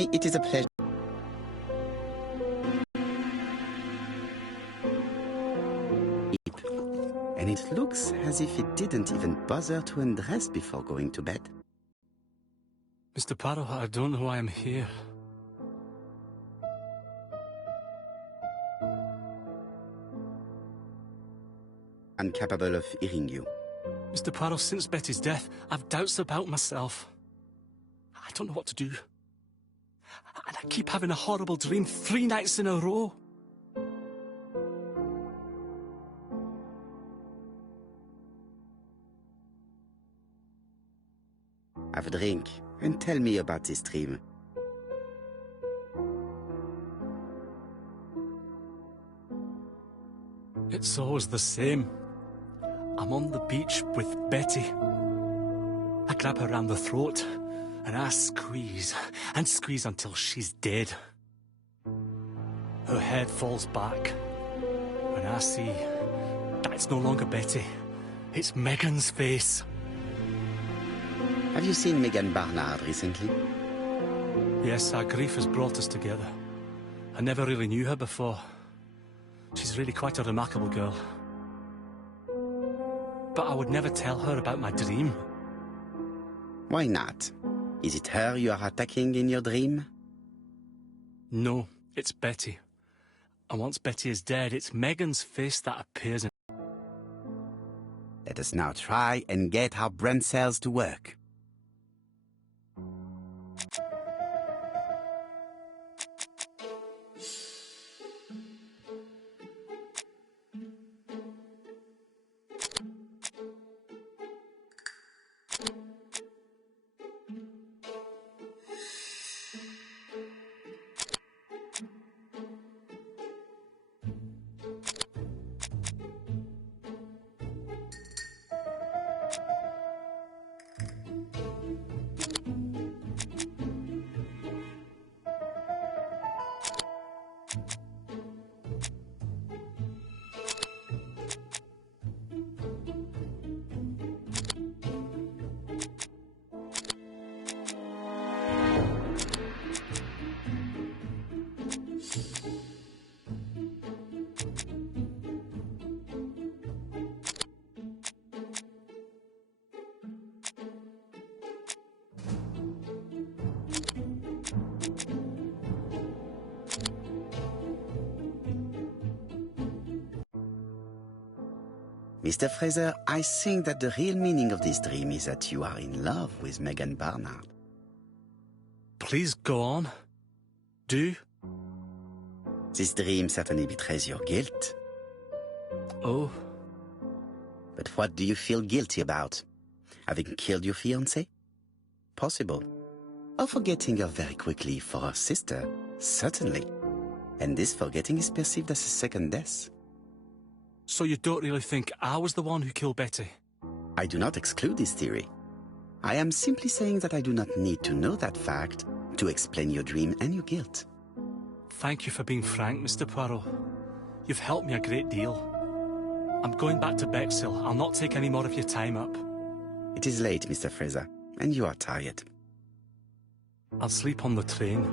It is a pleasure. And it looks as if it didn't even bother to undress before going to bed. Mr. Poirot, I don't know why I'm here. I'm capable of hearing you. Mr. Poirot, since Betty's death, I've doubts about myself. I don't know what to do. And I keep having a horrible dream 3 nights in a row. Have a drink and tell me about this dream. It's always the same. I'm on the beach with Betty. I grab her around the throat and I squeeze and squeeze until she's dead. Her head falls back and I see that it's no longer Betty. It's Megan's face. Have you seen Megan Barnard recently? Yes, our grief has brought us together. I never really knew her before. She's really quite a remarkable girl. But I would never tell her about my dream. Why not? Is it her you are attacking in your dream? No, it's Betty. And once Betty is dead, it's Megan's face that appears in... Let us now try and get our brain cells to work. Mr. Fraser, I think that the real meaning of this dream is that you are in love with Megan Barnard. Please go on. Do. This dream certainly betrays your guilt. Oh. But what do you feel guilty about? Having killed your fiancé? Possible. Or forgetting her very quickly for her sister? Certainly. And this forgetting is perceived as a second death. So you don't really think I was the one who killed Betty? I do not exclude this theory. I am simply saying that I do not need to know that fact to explain your dream and your guilt. Thank you for being frank, Mr. Poirot. You've helped me a great deal. I'm going back to Bexhill. I'll not take any more of your time up. It is late, Mr. Fraser, and you are tired. I'll sleep on the train.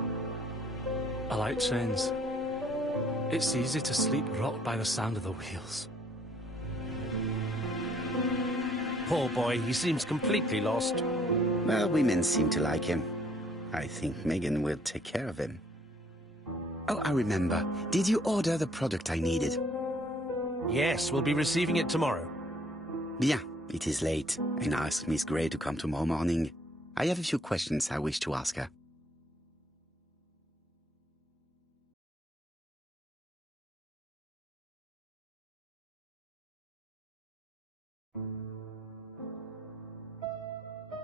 I like trains. It's easy to sleep rocked by the sound of the wheels. Poor boy, he seems completely lost. Well, women seem to like him. I think Megan will take care of him. Oh, I remember. Did you order the product I needed? Yes, we'll be receiving it tomorrow. Bien, it is late, and I asked Miss Gray to come tomorrow morning. I have a few questions I wish to ask her.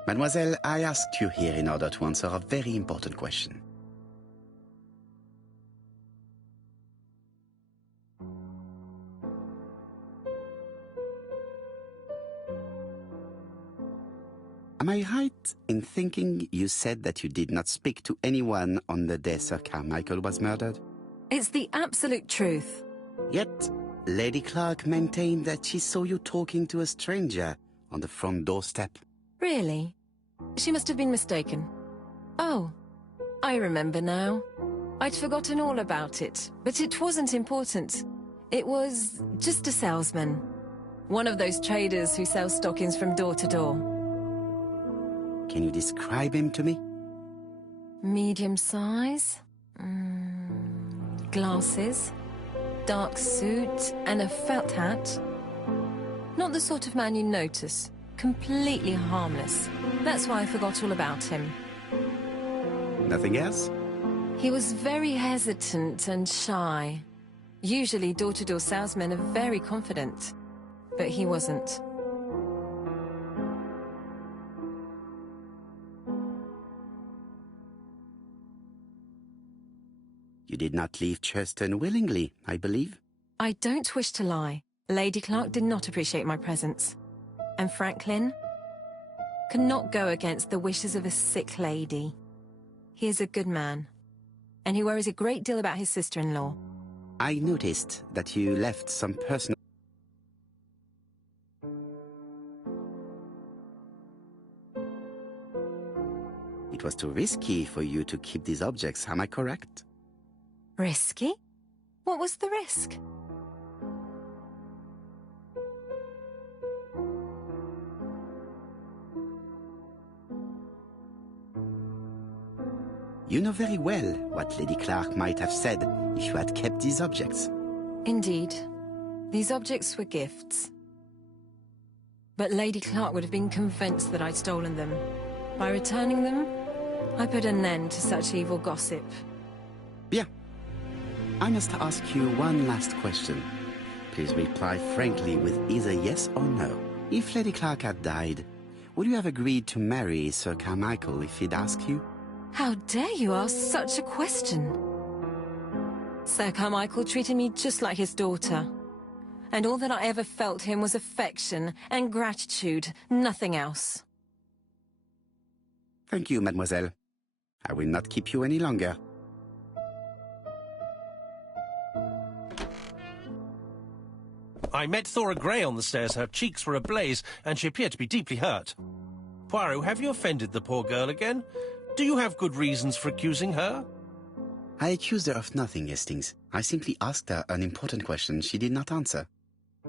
Mademoiselle, I asked you here in order to answer a very important question. Am I right in thinking you said that you did not speak to anyone on the day Sir Carmichael was murdered? It's the absolute truth. Yet, Lady Clark maintained that she saw you talking to a stranger on the front doorstep. Really? She must have been mistaken. Oh, I remember now. I'd forgotten all about it, but it wasn't important. It was just a salesman. One of those traders who sell stockings from door to door. Can you describe him to me? Medium size. Glasses. Dark suit and a felt hat. Not the sort of man you notice. Completely harmless. That's why I forgot all about him. Nothing else? He was very hesitant and shy. Usually door-to-door salesmen are very confident, but he wasn't. You did not leave Churston willingly, I believe. I don't wish to lie. Lady Clark did not appreciate my presence. And Franklin could not go against the wishes of a sick lady. He is a good man, and he worries a great deal about his sister-in-law. I noticed that you left some personal... It was too risky for you to keep these objects, am I correct? Risky? What was the risk? You know very well what Lady Clark might have said if you had kept these objects. Indeed. These objects were gifts. But Lady Clark would have been convinced that I'd stolen them. By returning them, I put an end to such evil gossip. Bien. I must ask you one last question. Please reply frankly with either yes or no. If Lady Clark had died, would you have agreed to marry Sir Carmichael if he'd asked you? How dare you ask such a question? Sir Carmichael treated me just like his daughter. And all that I ever felt him was affection and gratitude, nothing else. Thank you, mademoiselle. I will not keep you any longer. I met Thora Grey on the stairs. Her cheeks were ablaze, and she appeared to be deeply hurt. Poirot, have you offended the poor girl again? Do you have good reasons for accusing her? I accused her of nothing, Hastings. I simply asked her an important question she did not answer.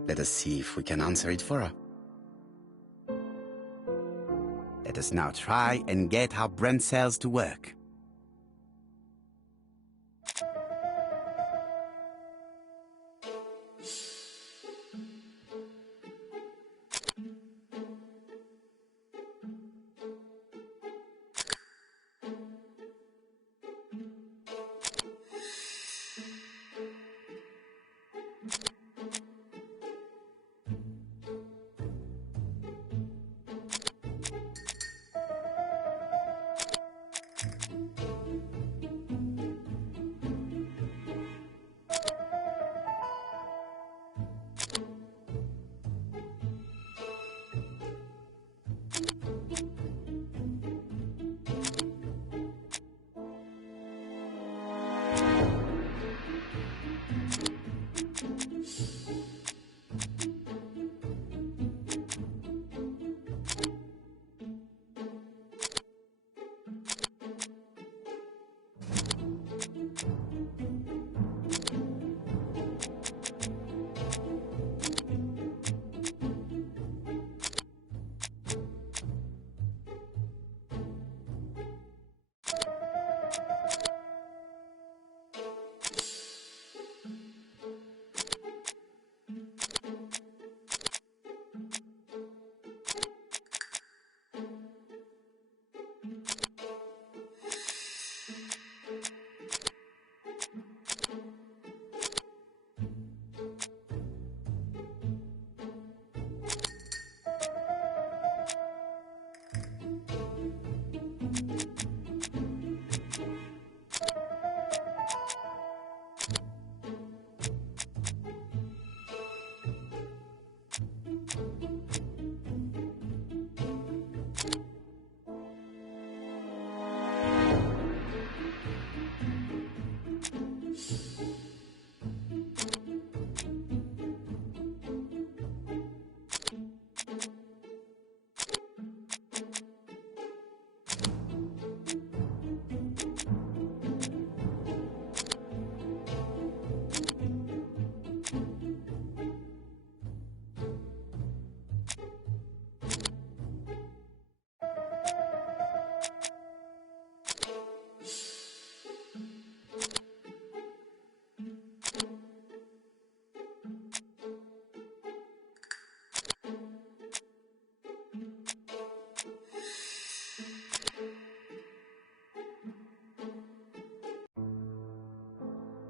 Let us see if we can answer it for her. Let us now try and get our brain cells to work.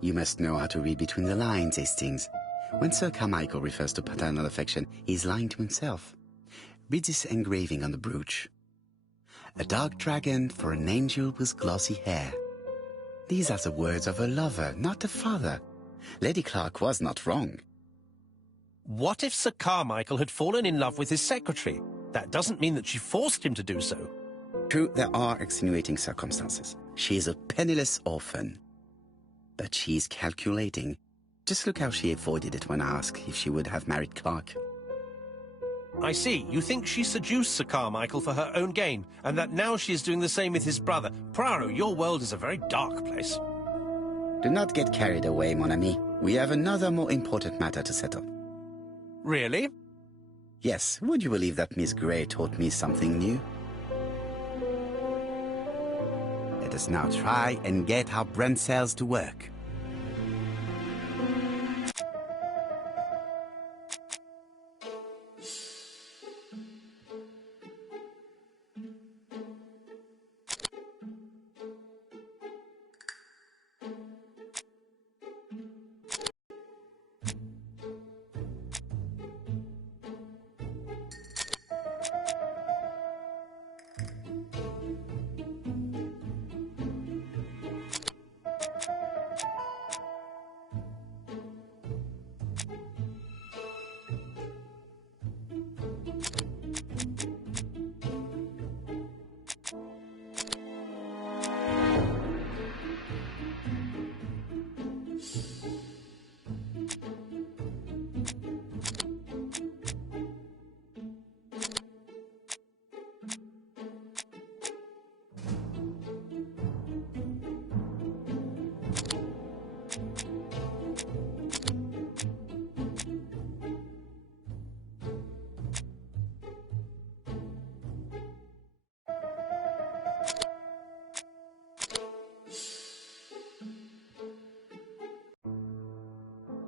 You must know how to read between the lines, Hastings. When Sir Carmichael refers to paternal affection, he's lying to himself. Read this engraving on the brooch. A dark dragon for an angel with glossy hair. These are the words of a lover, not a father. Lady Clark was not wrong. What if Sir Carmichael had fallen in love with his secretary? That doesn't mean that she forced him to do so. True, there are extenuating circumstances. She is a penniless orphan. But she is calculating. Just look how she avoided it when asked if she would have married Clark. I see. You think she seduced Sir Carmichael for her own gain, and that now she is doing the same with his brother. Poirot, your world is a very dark place. Do not get carried away, mon ami. We have another more important matter to settle. Really? Yes, would you believe that Miss Grey taught me something new? Let us now try and get our brain cells to work.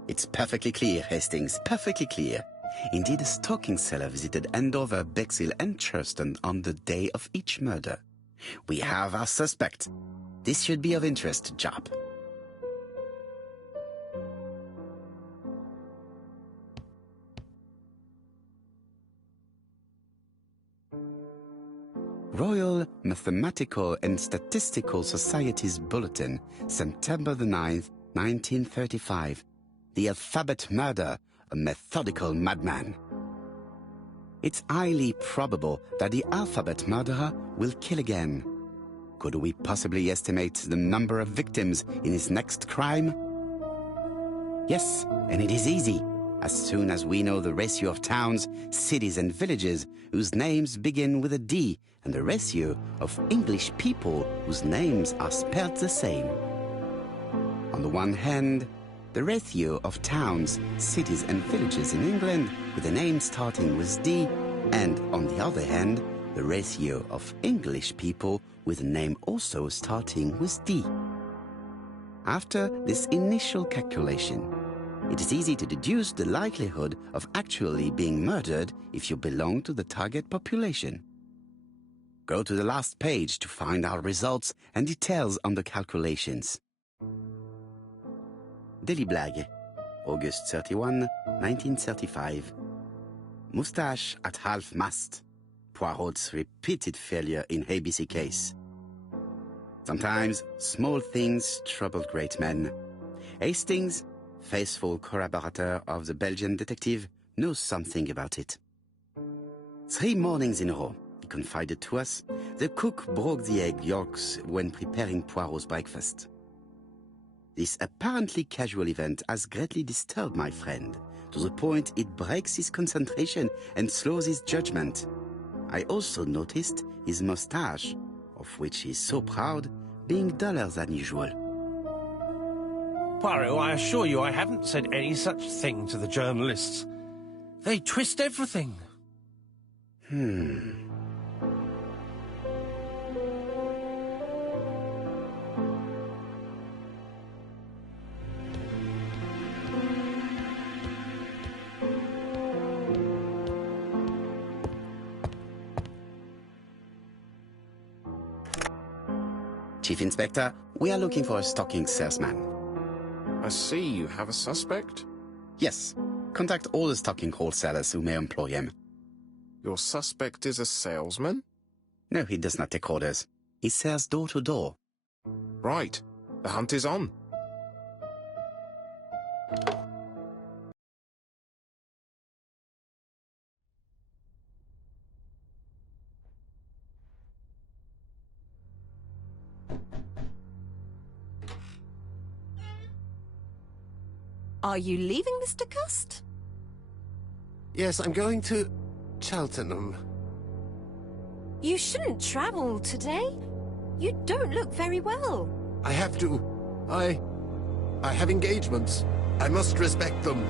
It's perfectly clear, Hastings, perfectly clear. Indeed, a stocking seller visited Andover, Bexhill and Churston on the day of each murder. We have our suspect. This should be of interest to Job. Royal Mathematical and Statistical Society's Bulletin, September the 9th, 1935. The alphabet murder, a methodical madman. It's highly probable that the alphabet murderer will kill again. Could we possibly estimate the number of victims in his next crime? Yes, and it is easy. As soon as we know the ratio of towns, cities and villages whose names begin with a D and the ratio of English people whose names are spelled the same. On the one hand, the ratio of towns, cities and villages in England with a name starting with D, and on the other hand, the ratio of English people with a name also starting with D. After this initial calculation, it is easy to deduce the likelihood of actually being murdered if you belong to the target population. Go to the last page to find our results and details on the calculations. Daily Blague, August 31, 1935. Moustache at half-mast. Poirot's repeated failure in ABC case. Sometimes small things trouble great men. Hastings, faithful corroborator of the Belgian detective, knows something about it. 3 mornings in a row, he confided to us, the cook broke the egg yolks when preparing Poirot's breakfast. This apparently casual event has greatly disturbed my friend, to the point it breaks his concentration and slows his judgment. I also noticed his mustache, of which he is so proud, being duller than usual. Poirot, I assure you I haven't said any such thing to the journalists. They twist everything. Chief Inspector, we are looking for a stocking salesman. I see you have a suspect. Yes. Contact all the stocking wholesalers who may employ him. Your suspect is a salesman? No, he does not take orders. He sells door to door. Right. The hunt is on. Are you leaving, Mr. Cust? Yes, I'm going to Cheltenham. You shouldn't travel today. You don't look very well. I have to. I have engagements. I must respect them.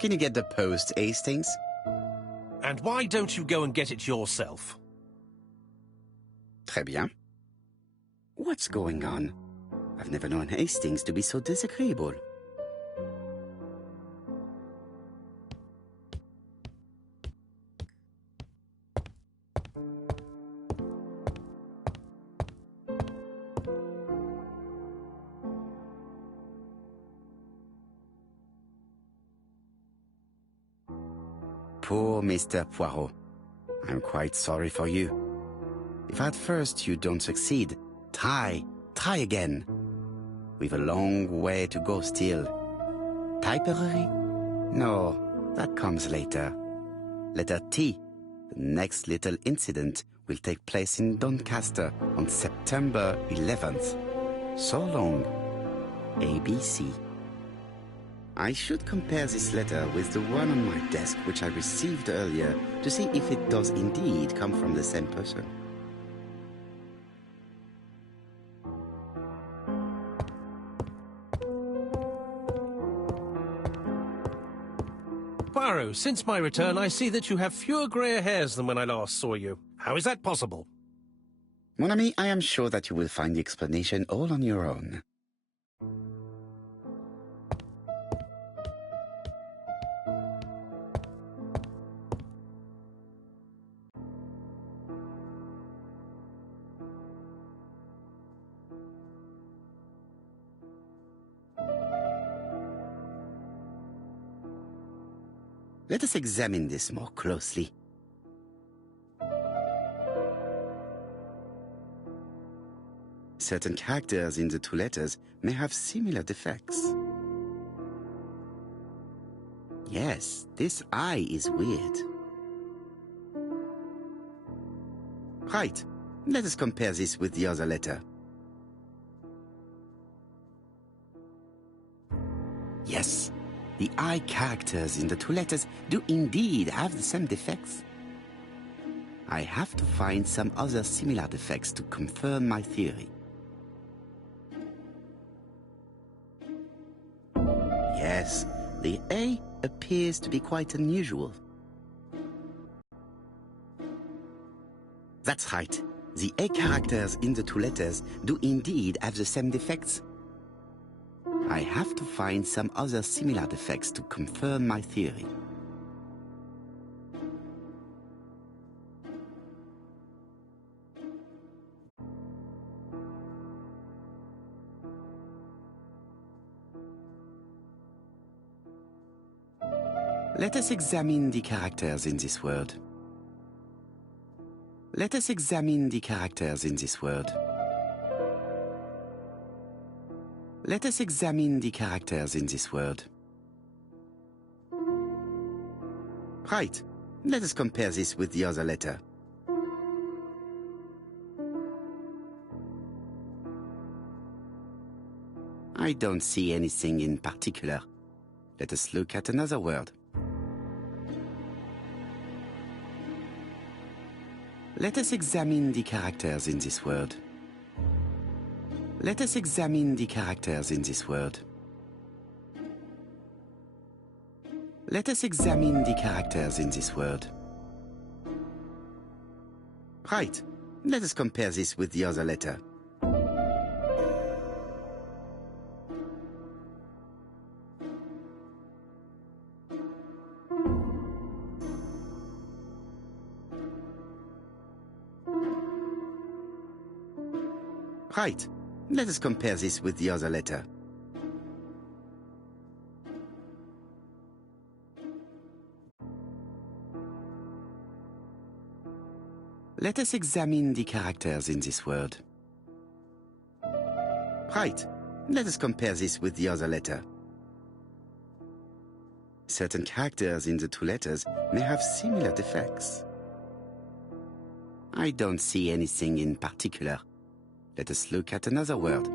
Can you get the post, Hastings? And why don't you go and get it yourself? Très bien. What's going on? I've never known Hastings to be so disagreeable. Poor Mr. Poirot. I'm quite sorry for you. If at first you don't succeed, try again. We've a long way to go still. Tipperary? No, that comes later. Letter T. The next little incident will take place in Doncaster on September 11th. So long. ABC. I should compare this letter with the one on my desk which I received earlier to see if it does indeed come from the same person. Poirot, since my return, I see that you have fewer grey hairs than when I last saw you. How is that possible? Mon ami, I am sure that you will find the explanation all on your own. Let us examine this more closely. Certain characters in the two letters may have similar defects. Yes, this I is weird. Right, let us compare this with the other letter. Yes. The I characters in the two letters do indeed have the same defects. I have to find some other similar defects to confirm my theory. Yes, the A appears to be quite unusual. That's right. The A characters in the two letters do indeed have the same defects. I have to find some other similar defects to confirm my theory. Let us examine the characters in this word. Let us examine the characters in this word. Let us examine the characters in this word. Right. Let us compare this with the other letter. I don't see anything in particular. Let us look at another word. Let us examine the characters in this word. Let us examine the characters in this word. Let us examine the characters in this word. Right. Let us compare this with the other letter. Right. Let us compare this with the other letter. Let us examine the characters in this word. Right. Let us compare this with the other letter. Certain characters in the two letters may have similar defects. I don't see anything in particular. Let us look at another word.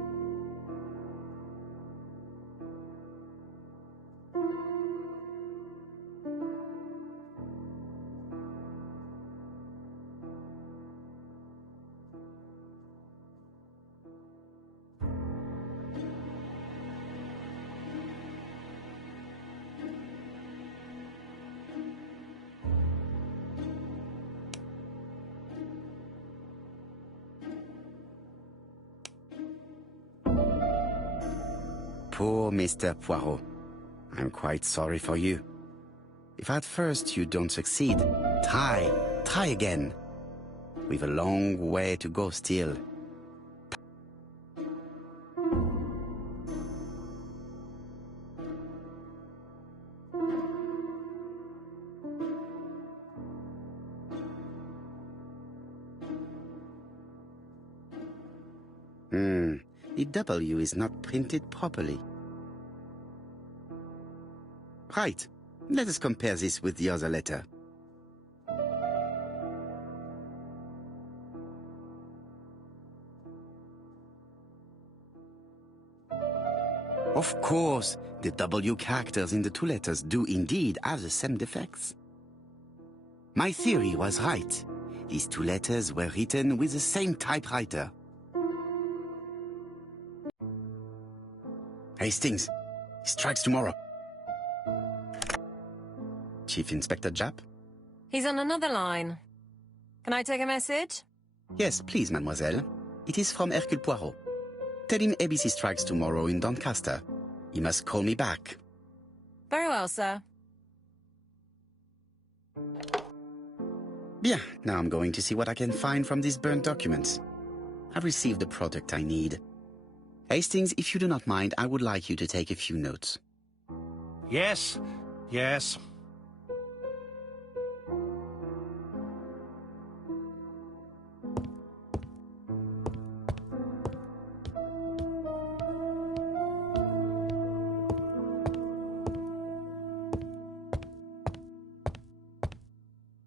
Poor Mr. Poirot. I'm quite sorry for you. If at first you don't succeed, try again. We've a long way to go still. The W is not printed properly. Right. Let us compare this with the other letter. Of course, the W characters in the two letters do indeed have the same defects. My theory was right. These two letters were written with the same typewriter. Hastings, he strikes tomorrow. Chief Inspector Japp? He's on another line. Can I take a message? Yes, please, mademoiselle. It is from Hercule Poirot. Tell him ABC strikes tomorrow in Doncaster. He must call me back. Very well, sir. Bien, now I'm going to see what I can find from these burnt documents. I've received the product I need. Hastings, if you do not mind, I would like you to take a few notes. Yes, yes.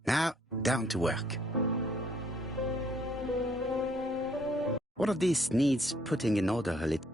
Now, down to work. All of this needs putting in order a little.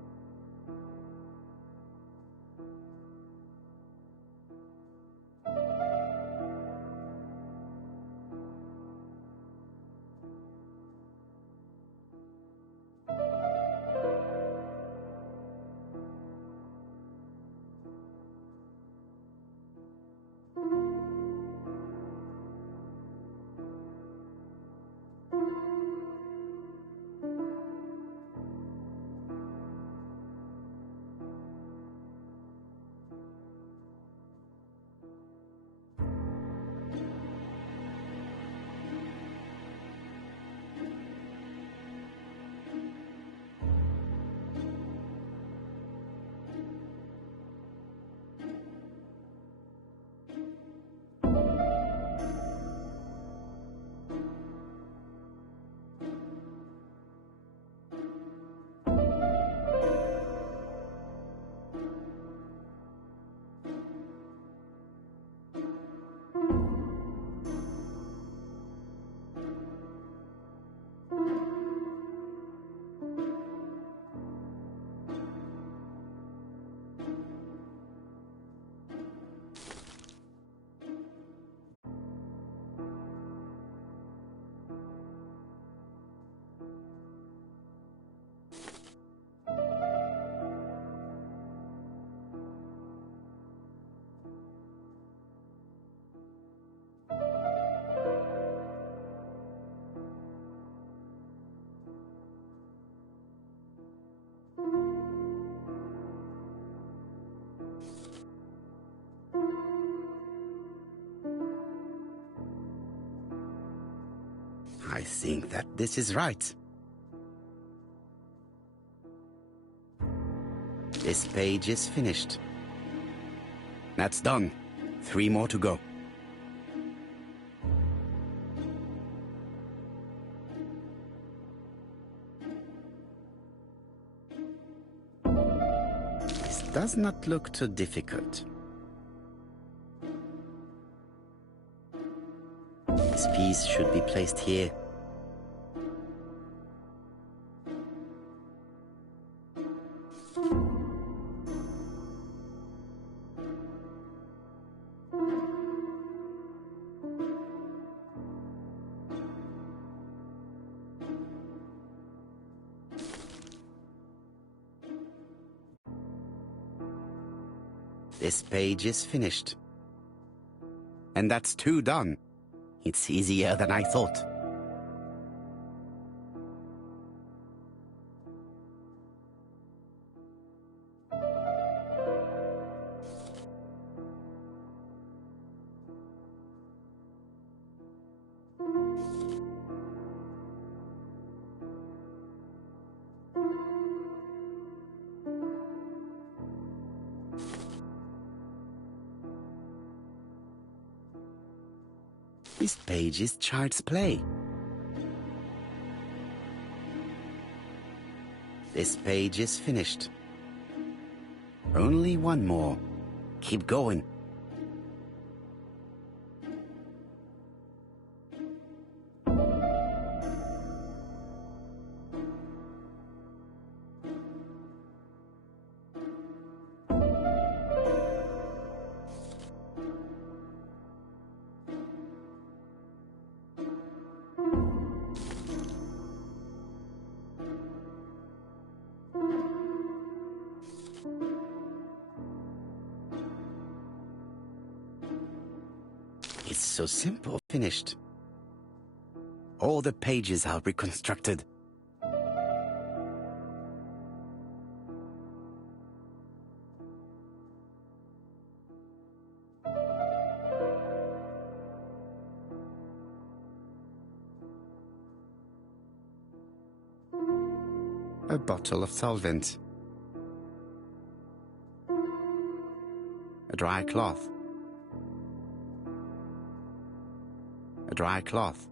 I think that this is right. This page is finished. That's done. 3 more to go. This does not look too difficult. This piece should be placed here. This page is finished. And that's 2 done. It's easier than I thought. This page is child's play. This page is finished. Only 1 more. Keep going. It's so simple. Finished. All the pages are reconstructed. A bottle of solvent. A dry cloth. A dry cloth.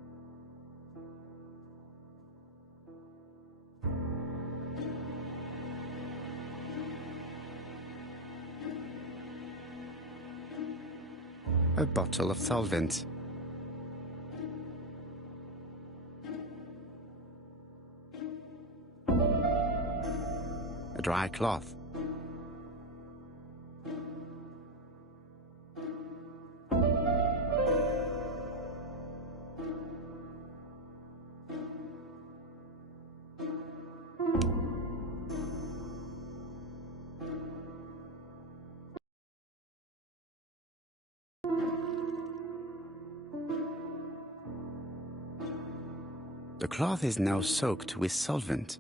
A bottle of solvent. A dry cloth. The cloth is now soaked with solvent.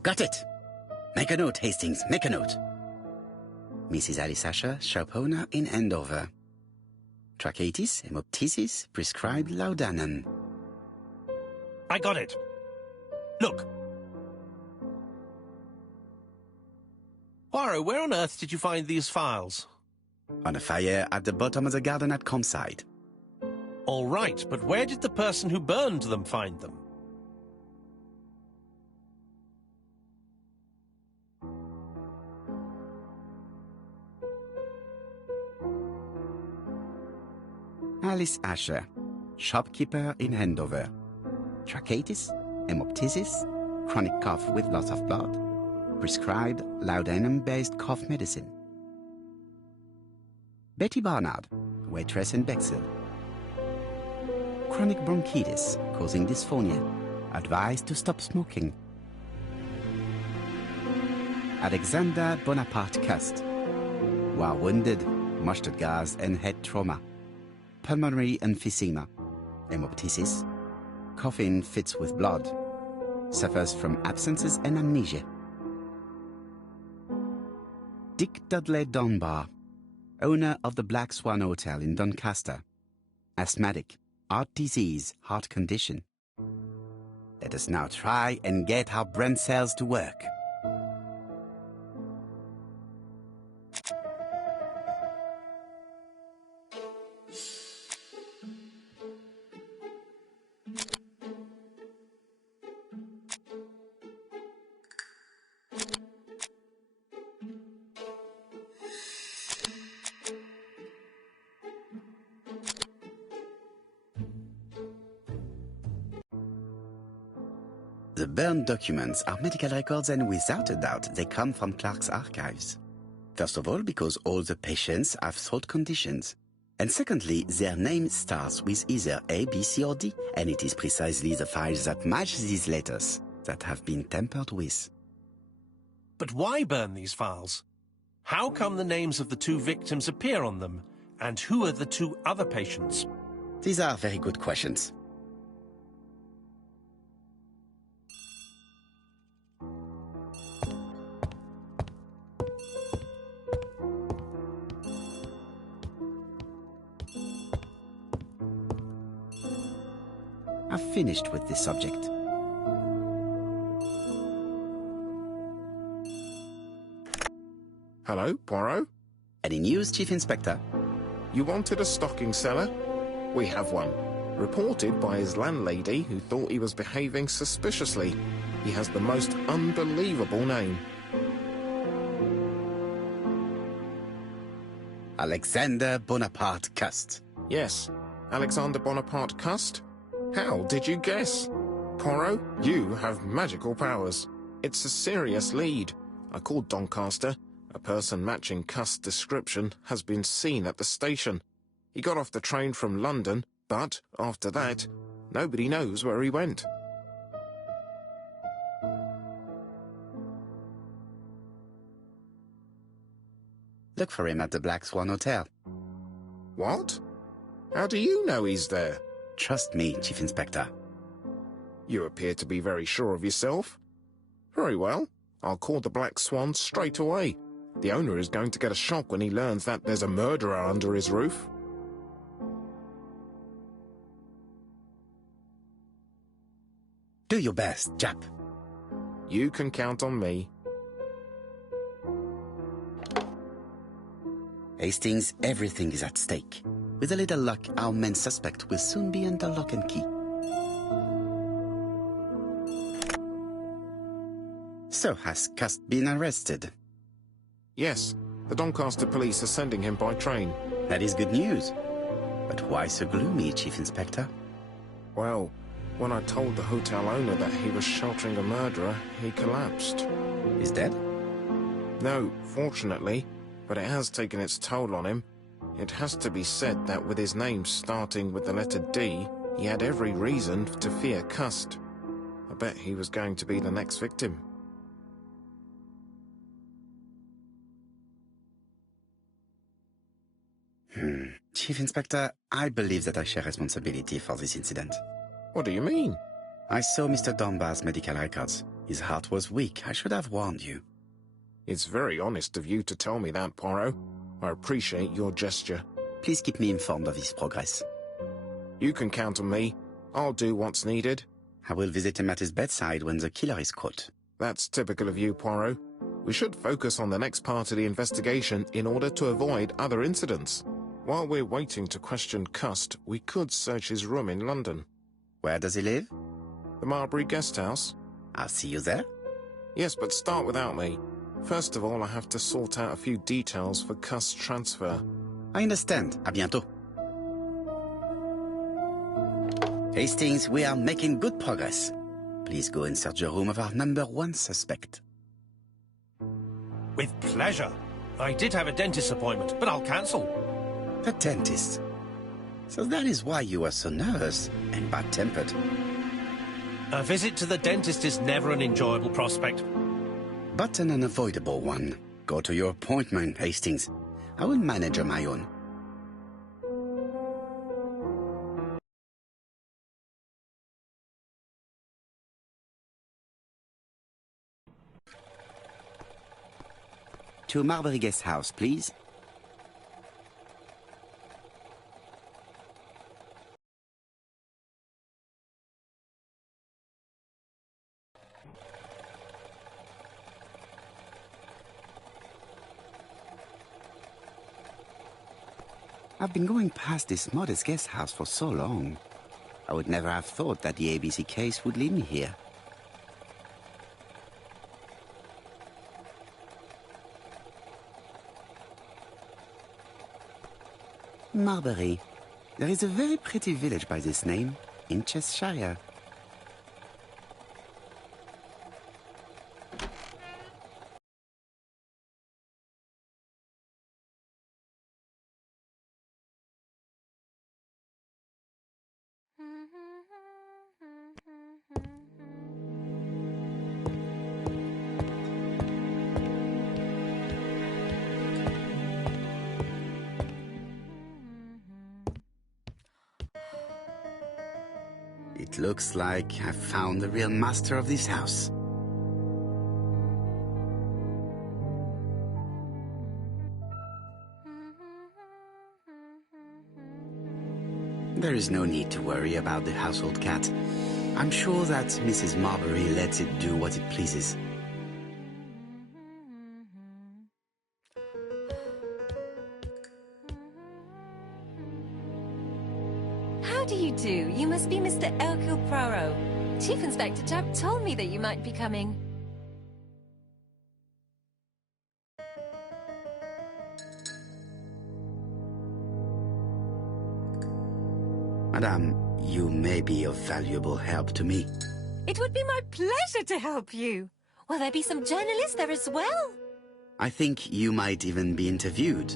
Got it! Make a note, Hastings, make a note. Mrs. Alice Asher, shop owner in Andover. Tracheitis, hemoptysis, prescribed laudanum. I got it. Look. Poirot, where on earth did you find these files? On a fire at the bottom of the garden at Campside. All right, but where did the person who burned them find them? Alice Asher, shopkeeper in Andover. Tracheitis, hemoptysis, chronic cough with loss of blood. Prescribed laudanum-based cough medicine. Betty Barnard, waitress in Bexhill. Chronic bronchitis, causing dysphonia. Advised to stop smoking. Alexander Bonaparte Cust. War wounded, mustard gas and head trauma. Pulmonary emphysema. hemoptysis, coughing fits with blood, suffers from absences and amnesia. Dick Dudley Dunbar, owner of the Black Swan Hotel in Doncaster, asthmatic, heart disease, heart condition. Let us now try and get our brain cells to work. The burned documents are medical records, and without a doubt they come from Clark's archives. First of all, because all the patients have throat conditions. And secondly, their name starts with either A, B, C or D, and it is precisely the files that match these letters that have been tampered with. But why burn these files? How come the names of the two victims appear on them? And who are the two other patients? These are very good questions. I've finished with this subject. Hello, Poirot? Any news, Chief Inspector? You wanted a stocking seller? We have one. Reported by his landlady, who thought he was behaving suspiciously. He has the most unbelievable name. Alexander Bonaparte Cust. Yes, Alexander Bonaparte Cust? How did you guess? Poirot, you have magical powers. It's a serious lead. I called Doncaster. A person matching Cust's description has been seen at the station. He got off the train from London, but after that, nobody knows where he went. Look for him at the Black Swan Hotel. What? How do you know he's there? Trust me, Chief Inspector. You appear to be very sure of yourself. Very well. I'll call the Black Swan straight away. The owner is going to get a shock when he learns that there's a murderer under his roof. Do your best, Jap. You can count on me. Hastings, everything is at stake. With a little luck, our main suspect will soon be under lock and key. So, has Cust been arrested? Yes, the Doncaster police are sending him by train. That is good news. But why so gloomy, Chief Inspector? Well, when I told the hotel owner that he was sheltering a murderer, he collapsed. He's dead? No, fortunately, but it has taken its toll on him. It has to be said that with his name starting with the letter D, he had every reason to fear Cust. I bet he was going to be the next victim. Chief Inspector, I believe that I share responsibility for this incident. What do you mean? I saw Mr. Dunbar's medical records. His heart was weak. I should have warned you. It's very honest of you to tell me that, Poirot. I appreciate your gesture. Please keep me informed of his progress. You can count on me. I'll do what's needed. I will visit him at his bedside when the killer is caught. That's typical of you, Poirot. We should focus on the next part of the investigation in order to avoid other incidents. While we're waiting to question Cust, we could search his room in London. Where does he live? The Marbury Guest House. I'll see you there. Yes, but start without me. First of all, I have to sort out a few details for Cust's transfer. I understand. À bientôt. Hastings, we are making good progress. Please go and search the room of our #1 suspect. With pleasure. I did have a dentist appointment, but I'll cancel. The dentist. So that is why you were so nervous and bad-tempered. A visit to the dentist is never an enjoyable prospect. But an unavoidable one. Go to your appointment, Hastings. I will manage on my own. To Marbury Guest House, please. I've been going past this modest guest house for so long. I would never have thought that the ABC case would lead me here. Marbury. There is a very pretty village by this name, in Cheshire. It looks like I've found the real master of this house. There is no need to worry about the household cat. I'm sure that Mrs. Marbury lets it do what it pleases. How do you do? You must be Mr. Hercule Poirot. Chief Inspector Jupp told me that you might be coming. Madame, you may be of valuable help to me. It would be my pleasure to help you. Will there be some journalists there as well? I think you might even be interviewed.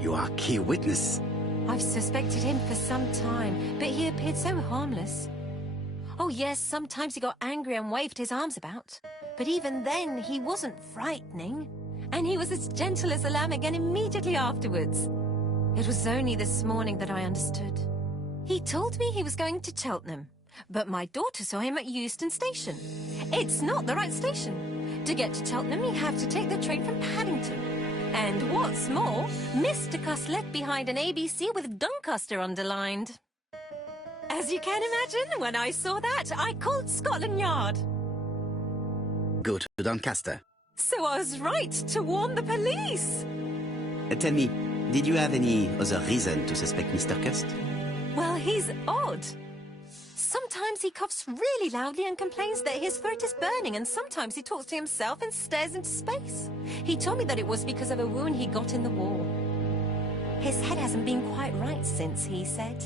You are a key witness. I've suspected him for some time, but he appeared so harmless. Oh yes, sometimes he got angry and waved his arms about. But even then, he wasn't frightening. And he was as gentle as a lamb again immediately afterwards. It was only this morning that I understood. He told me he was going to Cheltenham, but my daughter saw him at Euston Station. It's not the right station. To get to Cheltenham, you have to take the train from Paddington. And what's more, Mr. Cuss left behind an ABC with Doncaster underlined. As you can imagine, when I saw that, I called Scotland Yard. Go to Doncaster. So I was right to warn the police. Tell me, did you have any other reason to suspect Mr. Cust? Well, he's odd. Sometimes he coughs really loudly and complains that his throat is burning, and sometimes he talks to himself and stares into space. He told me that it was because of a wound he got in the war. His head hasn't been quite right since, he said.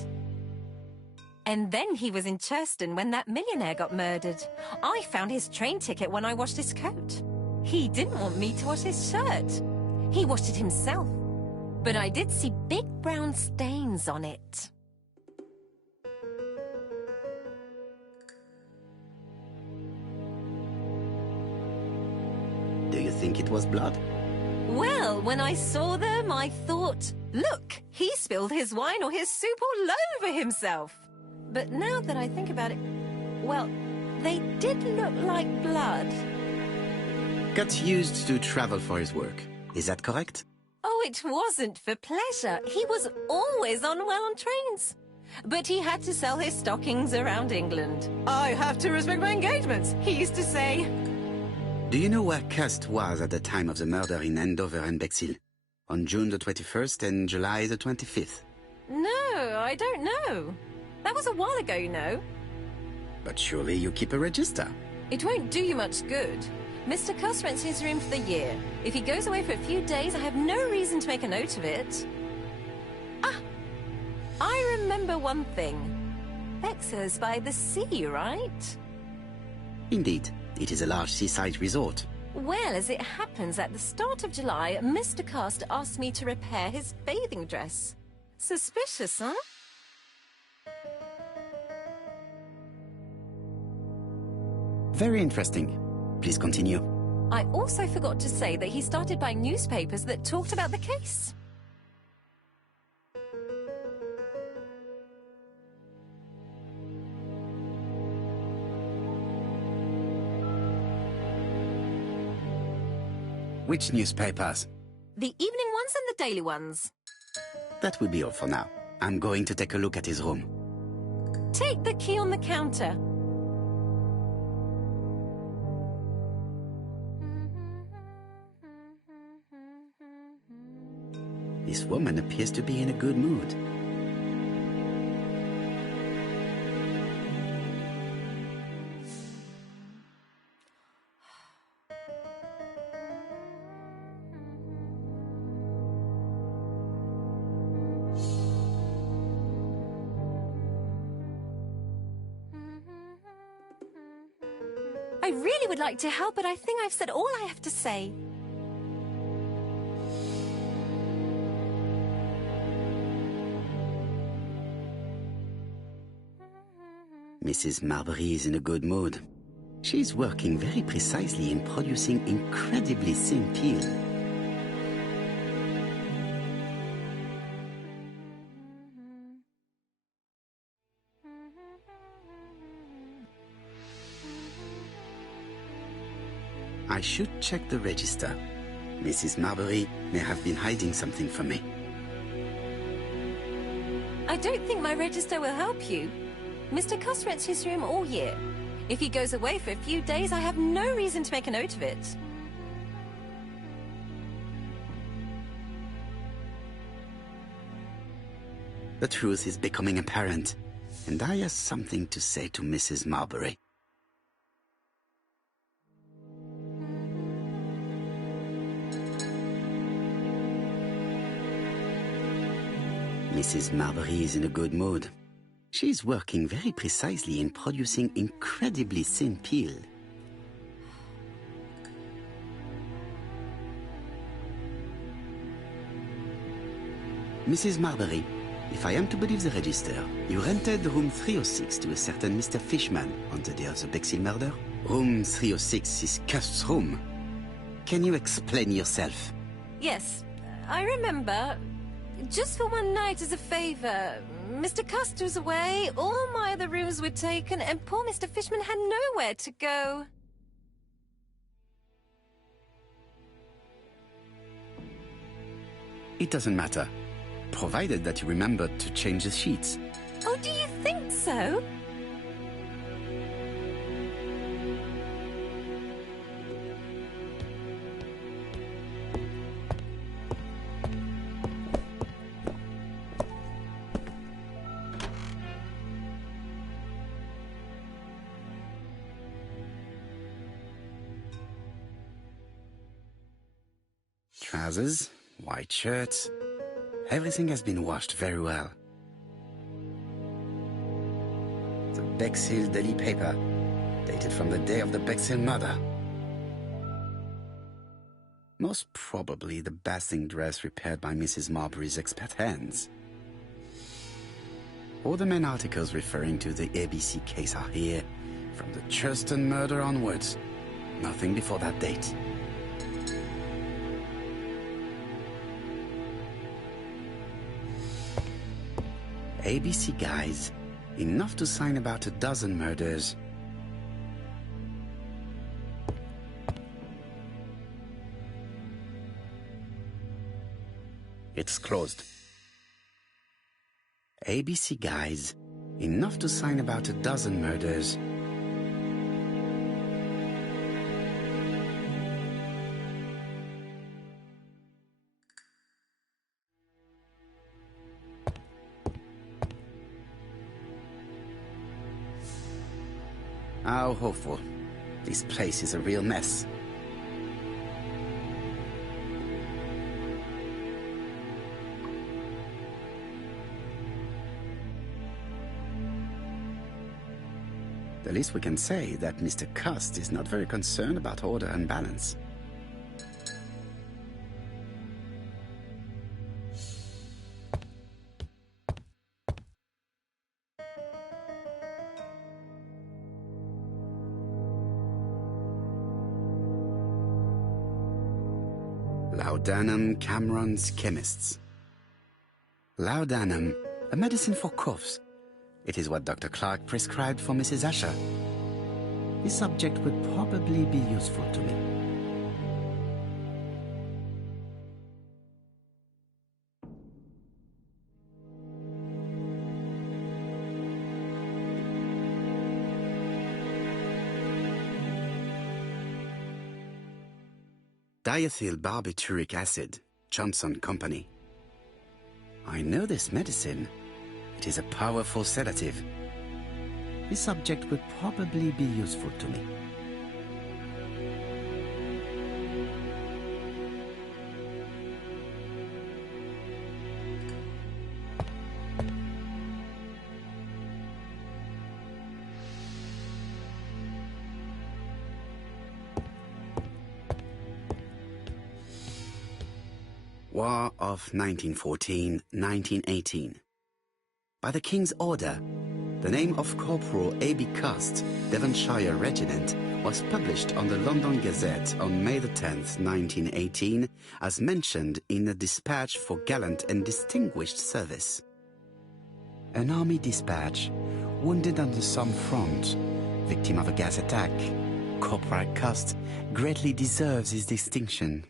And then he was in Churston when that millionaire got murdered. I found his train ticket when I washed his coat. He didn't want me to wash his shirt. He washed it himself. But I did see big brown stains on it. Do you think it was blood? Well, when I saw them, I thought, look, he spilled his wine or his soup all over himself. But now that I think about it, well, they did look like blood. Cut used to travel for his work. Is that correct? Oh, it wasn't for pleasure. He was always unwell on trains. But he had to sell his stockings around England. I have to respect my engagements, he used to say. Do you know where Cust was at the time of the murder in Andover and Bexhill? On June the 21st and July the 25th? No, I don't know. That was a while ago, you know. But surely you keep a register. It won't do you much good. Mr. Cuss rents his room for the year. If he goes away for a few days, I have no reason to make a note of it. Ah, I remember one thing. Bexhill's by the sea, right? Indeed, it is a large seaside resort. Well, as it happens, at the start of July, Mr. Cust asked me to repair his bathing dress. Suspicious, huh? Very interesting. Please continue. I also forgot to say that he started buying newspapers that talked about the case. Which newspapers? The evening ones and the daily ones. That will be all for now. I'm going to take a look at his room. Take the key on the counter. This woman appears to be in a good mood. I really would like to help, but I think I've said all I have to say. Mrs. Marbury is in a good mood. She's working very precisely in producing incredibly thin peel. I should check the register. Mrs. Marbury may have been hiding something from me. I don't think my register will help you. Mr. Cuss rents his room all year. If he goes away for a few days, I have no reason to make a note of it. The truth is becoming apparent, and I have something to say to Mrs. Marbury. Mrs. Marbury is in a good mood. She's working very precisely in producing incredibly thin peel. Mrs. Marbury, if I am to believe the register, you rented room 306 to a certain Mr. Fishman on the day of the Bexhill murder? Room 306 is Cust's room. Can you explain yourself? Yes, I remember. Just for one night as a favor. Mr. Cust was away, all my other rooms were taken, and poor Mr. Fishman had nowhere to go. It doesn't matter, provided that you remembered to change the sheets. Oh, do you think so? Trousers, white shirts. Everything has been washed very well. The Bexhill daily paper, dated from the day of the Bexhill murder. Most probably the bathing dress repaired by Mrs. Marbury's expert hands. All the main articles referring to the ABC case are here, from the Churston murder onwards. Nothing before that date. ABC guys, enough to sign about a dozen murders. It's closed. ABC guys, enough to sign about a dozen murders. How hopeful. This place is a real mess. The least we can say that Mr. Cust is not very concerned about order and balance. Laudanum Cameron's Chemists. Laudanum, a medicine for coughs. It is what Dr. Clark prescribed for Mrs. Asher. This subject would probably be useful to me. diethyl barbituric acid, Johnson Company. I know this medicine. It is a powerful sedative. This subject will probably be useful to me. War of 1914-1918. By the King's order, the name of Corporal A.B. Cust, Devonshire Regiment, was published on the London Gazette on May the 10th, 1918, as mentioned in a dispatch for gallant and distinguished service. An army dispatch, wounded on the Somme front, victim of a gas attack, Corporal Cust greatly deserves his distinction.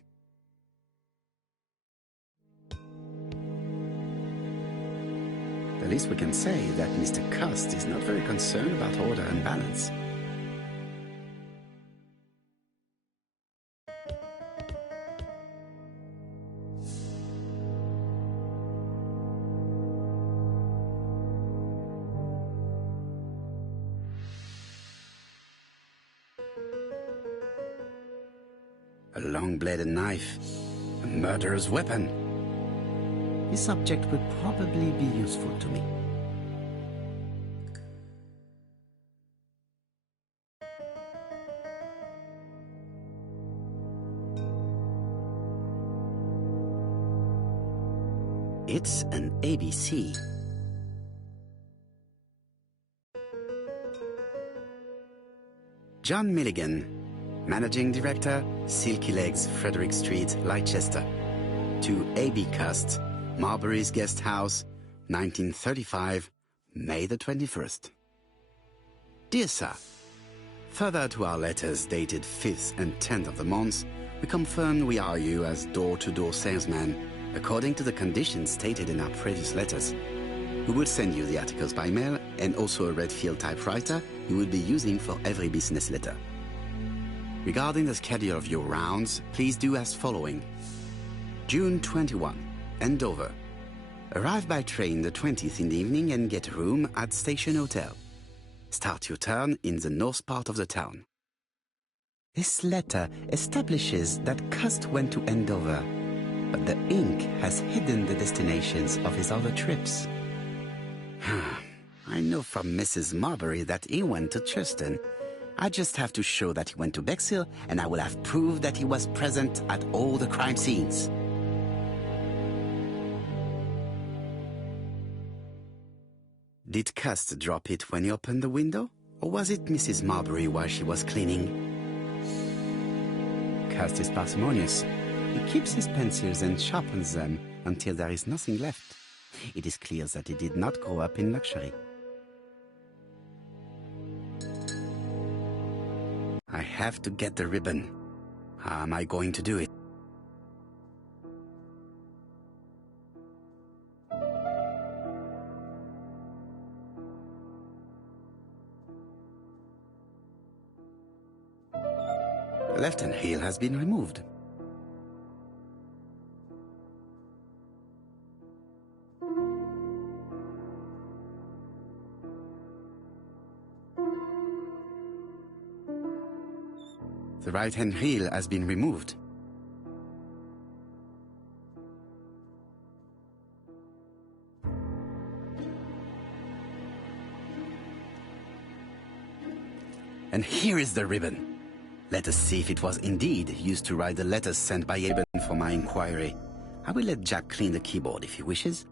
The least we can say is that Mr. Cust is not very concerned about order and balance. A long-bladed knife, a murderer's weapon. This subject will probably be useful to me. It's an ABC. John Milligan, Managing Director, Silky Legs, Frederick Street, Leicester. To A.B. Cust, Marbury's Guest House, 1935, May the 21st. Dear Sir, further to our letters dated 5th and 10th of the month, we confirm we are you as door-to-door salesman, according to the conditions stated in our previous letters. We will send you the articles by mail and also a Redfield typewriter you will be using for every business letter. Regarding the schedule of your rounds, please do as following. June 21. Andover. Arrive by train the 20th in the evening and get a room at Station Hotel. Start your turn in the north part of the town. This letter establishes that Cust went to Andover, but the ink has hidden the destinations of his other trips. I know from Mrs. Marbury that he went to Churton. I just have to show that he went to Bexhill, and I will have proved that he was present at all the crime scenes. Did Cust drop it when he opened the window? Or was it Mrs. Marbury while she was cleaning? Cust is parsimonious. He keeps his pencils and sharpens them until there is nothing left. It is clear that he did not grow up in luxury. I have to get the ribbon. How am I going to do it? The left-hand heel has been removed. The right-hand heel has been removed. And here is the ribbon. Let us see if it was indeed used to write the letters sent by Eben for my inquiry. I will let Jack clean the keyboard if he wishes.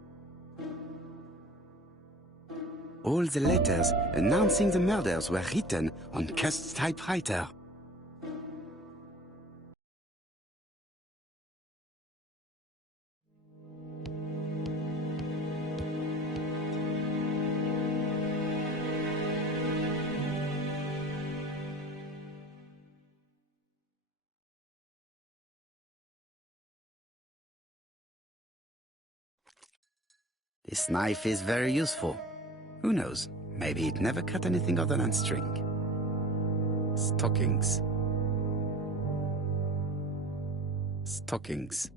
All the letters announcing the murders were written on Cust's typewriter. This knife is very useful. Who knows, maybe it never cut anything other than string. Stockings. stockings.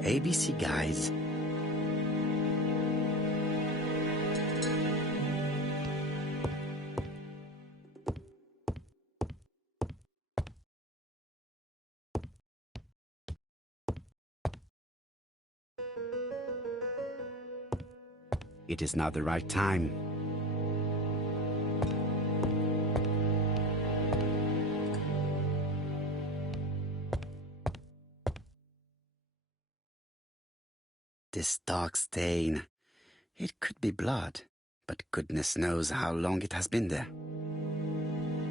ABC guys. It is not the right time. This dark stain. It could be blood, but goodness knows how long it has been there.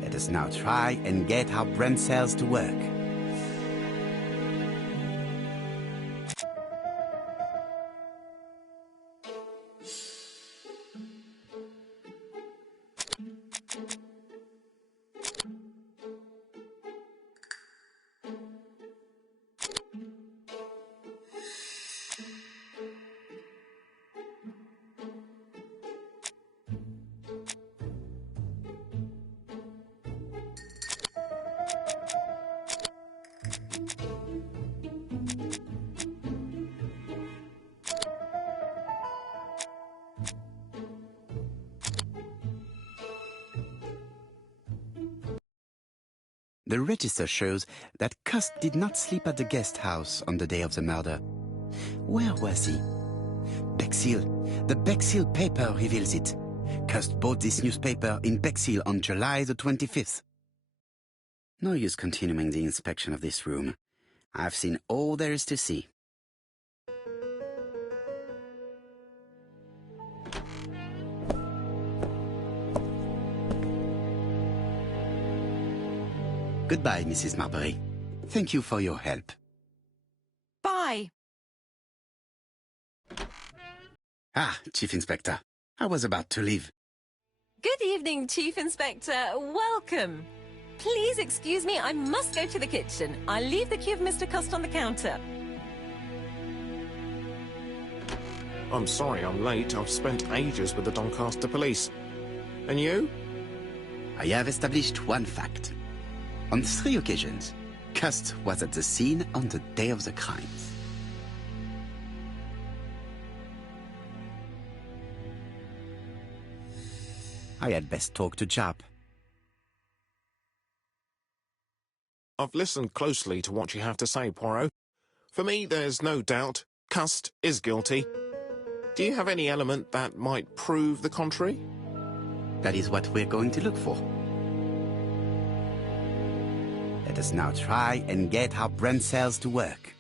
Let us now try and get our brain cells to work. The register shows that Cust did not sleep at the guest house on the day of the murder. Where was he? Bexhill. The Bexhill paper reveals it. Cust bought this newspaper in Bexhill on July the 25th. No use continuing the inspection of this room. I've seen all there is to see. Goodbye, Mrs. Marbury. Thank you for your help. Bye. Ah, Chief Inspector. I was about to leave. Good evening, Chief Inspector. Welcome. Please excuse me, I must go to the kitchen. I'll leave the key of Mr. Cust on the counter. I'm sorry I'm late. I've spent ages with the Doncaster police. And you? I have established one fact. On 3 occasions, Cust was at the scene on the day of the crimes. I had best talk to Jap. I've listened closely to what you have to say, Poirot. For me, there's no doubt Cust is guilty. Do you have any element that might prove the contrary? That is what we're going to look for. Let us now try and get our brain cells to work.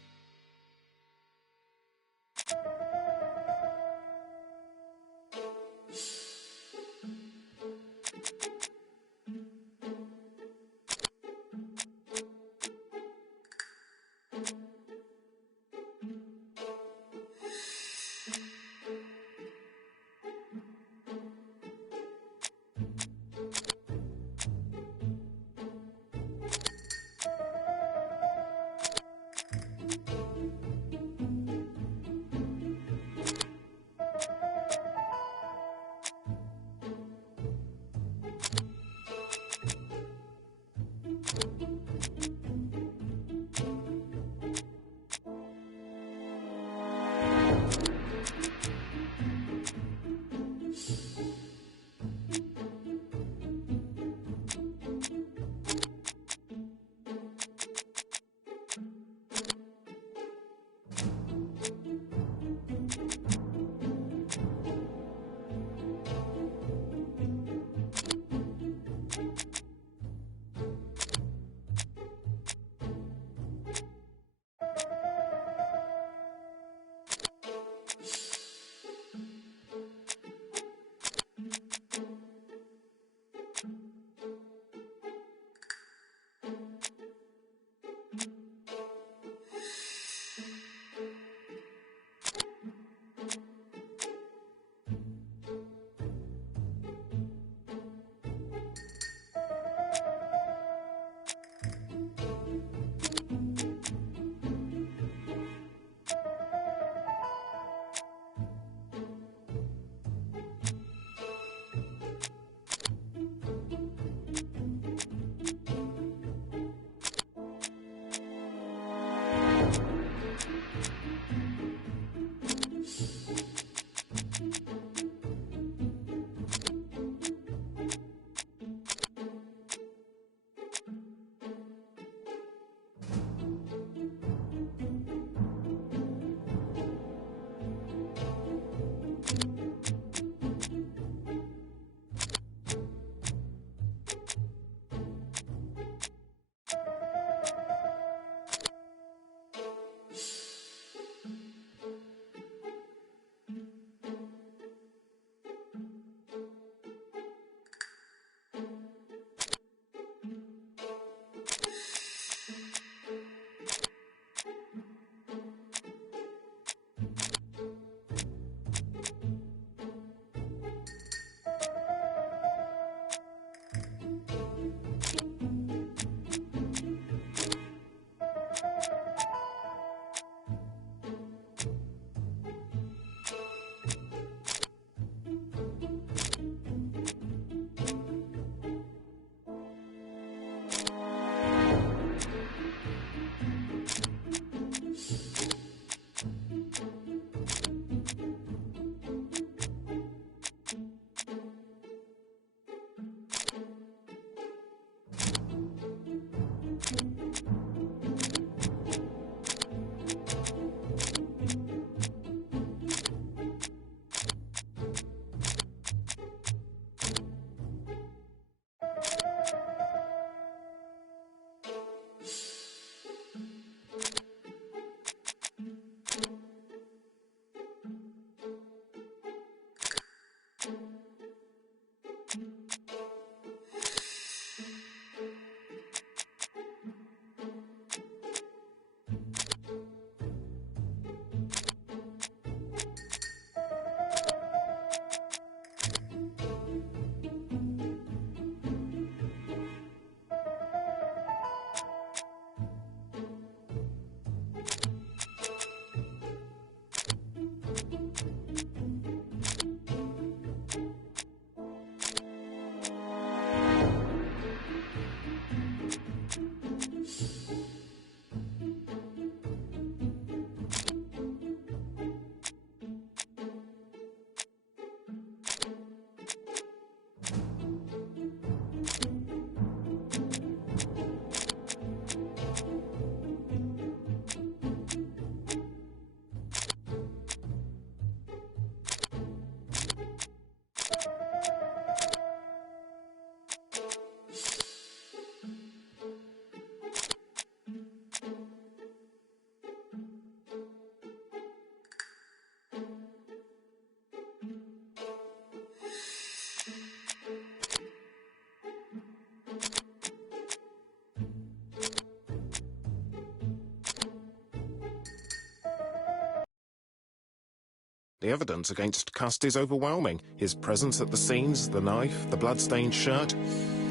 The evidence against Cust is overwhelming. His presence at the scenes, the knife, the blood-stained shirt,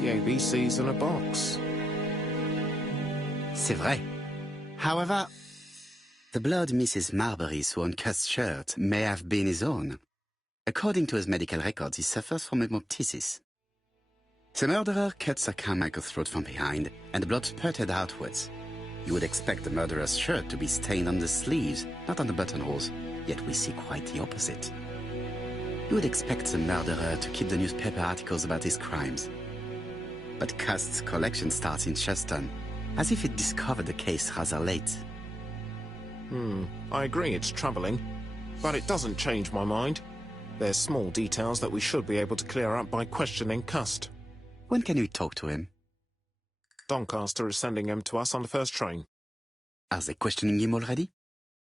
the ABCs in a box. C'est vrai. However, the blood Mrs. Marbury saw on Cust's shirt may have been his own. According to his medical records, he suffers from hemoptysis. The murderer cut Sir Carmichael's throat from behind, and the blood spurted outwards. You would expect the murderer's shirt to be stained on the sleeves, not on the buttonholes, yet we see quite the opposite. You would expect the murderer to keep the newspaper articles about his crimes. But Cust's collection starts in Shuston, as if it discovered the case rather late. I agree it's troubling, but it doesn't change my mind. There's small details that we should be able to clear up by questioning Cust. When can we talk to him? Doncaster is sending him to us on the first train. Are they questioning him already?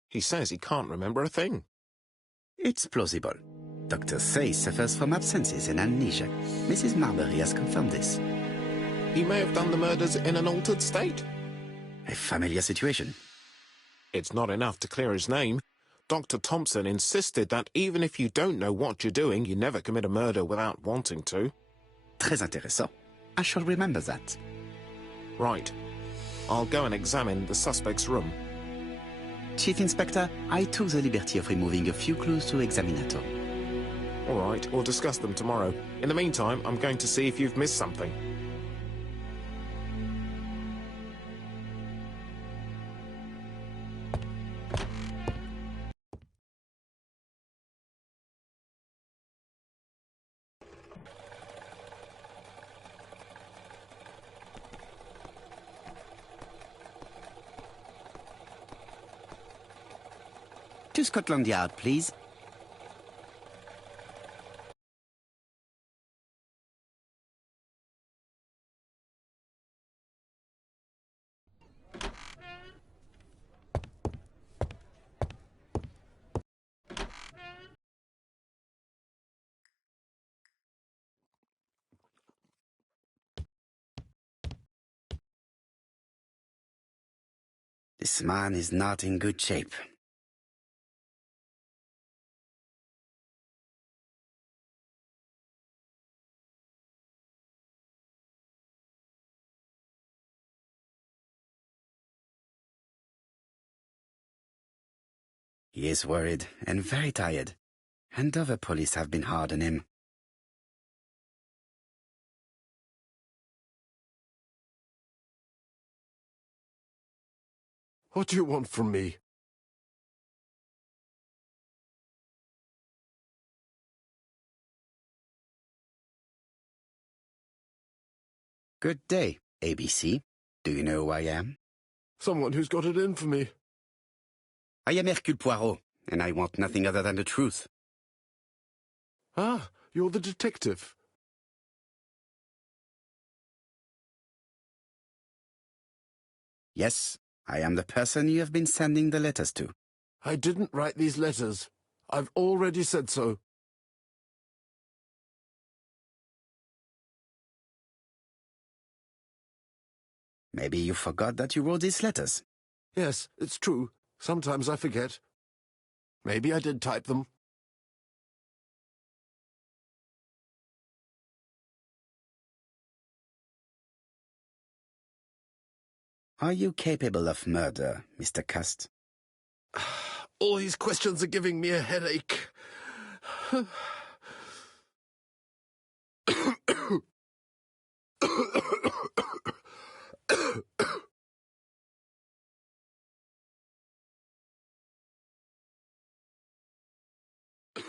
He says he can't remember a thing. It's plausible. Doctors say he suffers from absences and amnesia. Mrs. Marbury has confirmed this. He may have done the murders in an altered state. A familiar situation. It's not enough to clear his name. Dr. Thompson insisted that even if you don't know what you're doing, you never commit a murder without wanting to. Très intéressant. I shall remember that. Right. I'll go and examine the suspect's room. Chief Inspector, I took the liberty of removing a few clues to Examinator. All right, we'll discuss them tomorrow. In the meantime, I'm going to see if you've missed something. To Scotland Yard, please. This man is not in good shape. He is worried and very tired, and other police have been hard on him. What do you want from me? Good day, ABC. Do you know who I am? Someone who's got it in for me. I am Hercule Poirot, and I want nothing other than the truth. Ah, you're the detective. Yes, I am the person you have been sending the letters to. I didn't write these letters. I've already said so. Maybe you forgot that you wrote these letters. Yes, it's true. Sometimes I forget. Maybe I did type them. Are you capable of murder, Mr. Cust? All these questions are giving me a headache.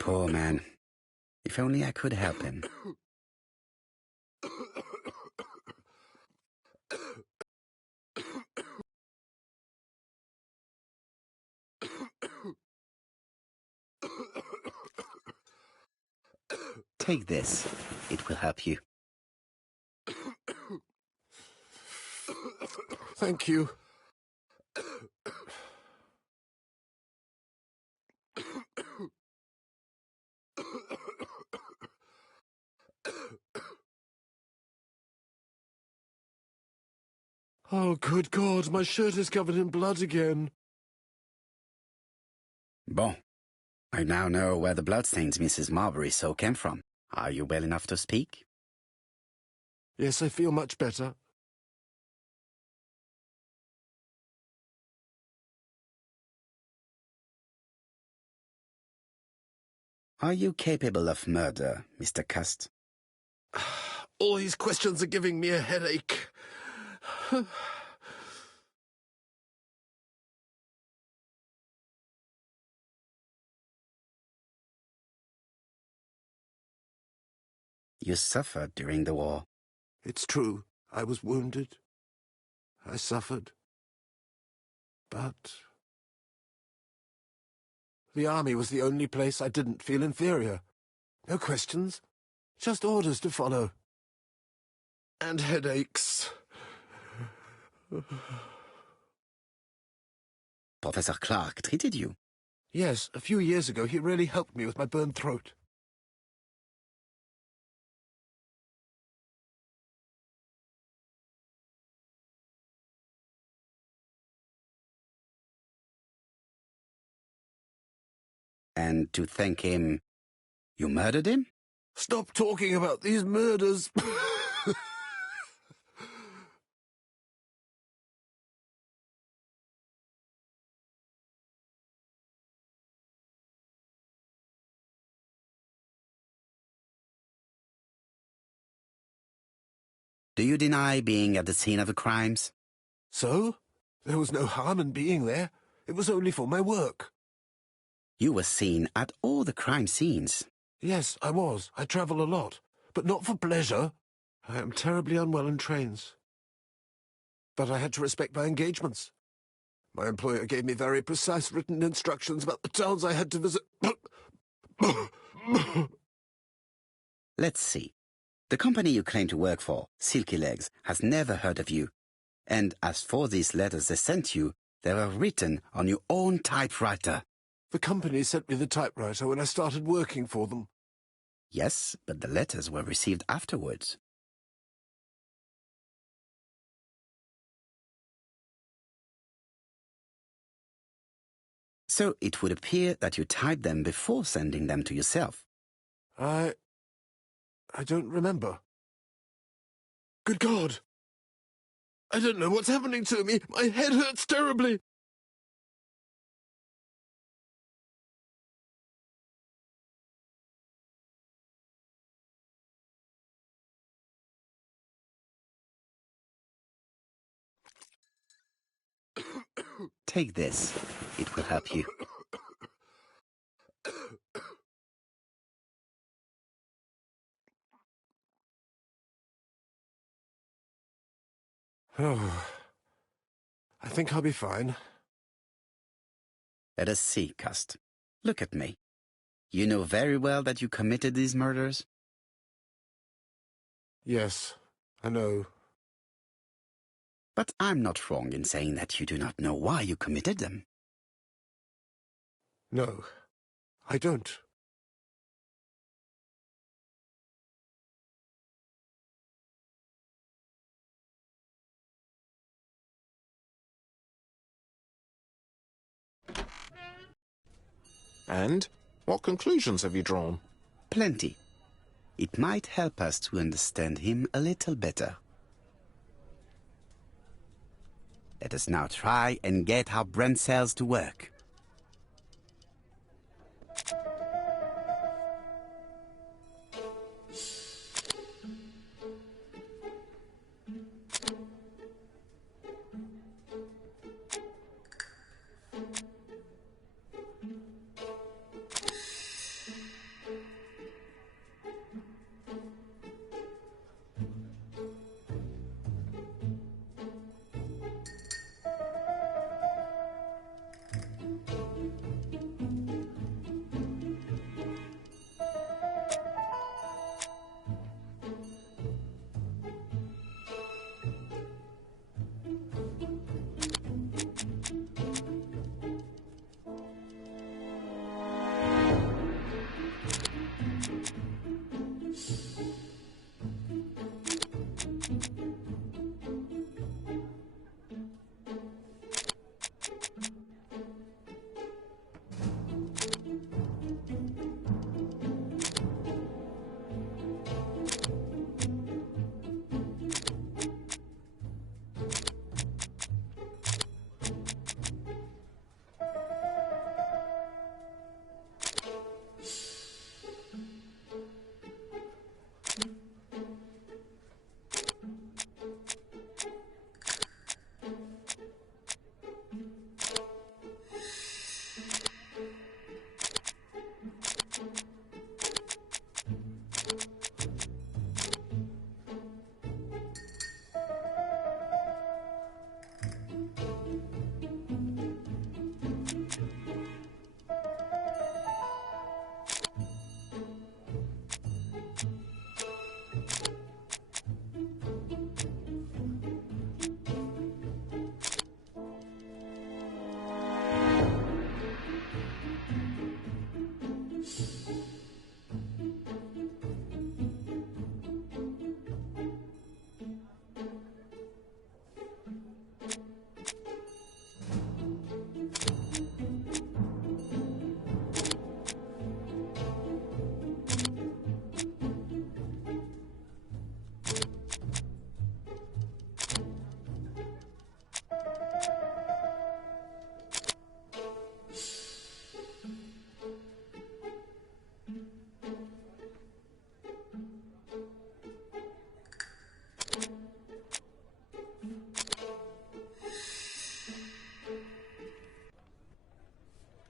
Poor man. If only I could help him. Take this. It will help you. Thank you. Oh, good God, my shirt is covered in blood again. Bon. I now know where the bloodstains Mrs. Marbury saw came from. Are you well enough to speak? Yes, I feel much better. Are you capable of murder, Mr. Cust? All these questions are giving me a headache. You suffered during the war. It's true. I was wounded. I suffered. But the army was the only place I didn't feel inferior. No questions. Just orders to follow. And headaches. Professor Clark treated you. Yes, a few years ago he really helped me with my burned throat. And to thank him, you murdered him? Stop talking about these murders. Do you deny being at the scene of the crimes? So? There was no harm in being there. It was only for my work. You were seen at all the crime scenes. Yes, I was. I travel a lot, but not for pleasure. I am terribly unwell in trains. But I had to respect my engagements. My employer gave me very precise written instructions about the towns I had to visit. Let's see. The company you claim to work for, Silky Legs, has never heard of you. And as for these letters they sent you, they were written on your own typewriter. The company sent me the typewriter when I started working for them. Yes, but the letters were received afterwards. So it would appear that you typed them before sending them to yourself. I don't remember. Good God! I don't know what's happening to me. My head hurts terribly. Take this. It will help you. Oh, I think I'll be fine. Let us see, Cust. Look at me. You know very well that you committed these murders? Yes, I know. But I'm not wrong in saying that you do not know why you committed them. No, I don't. And? What conclusions have you drawn? Plenty. It might help us to understand him a little better. Let us now try and get our brain cells to work.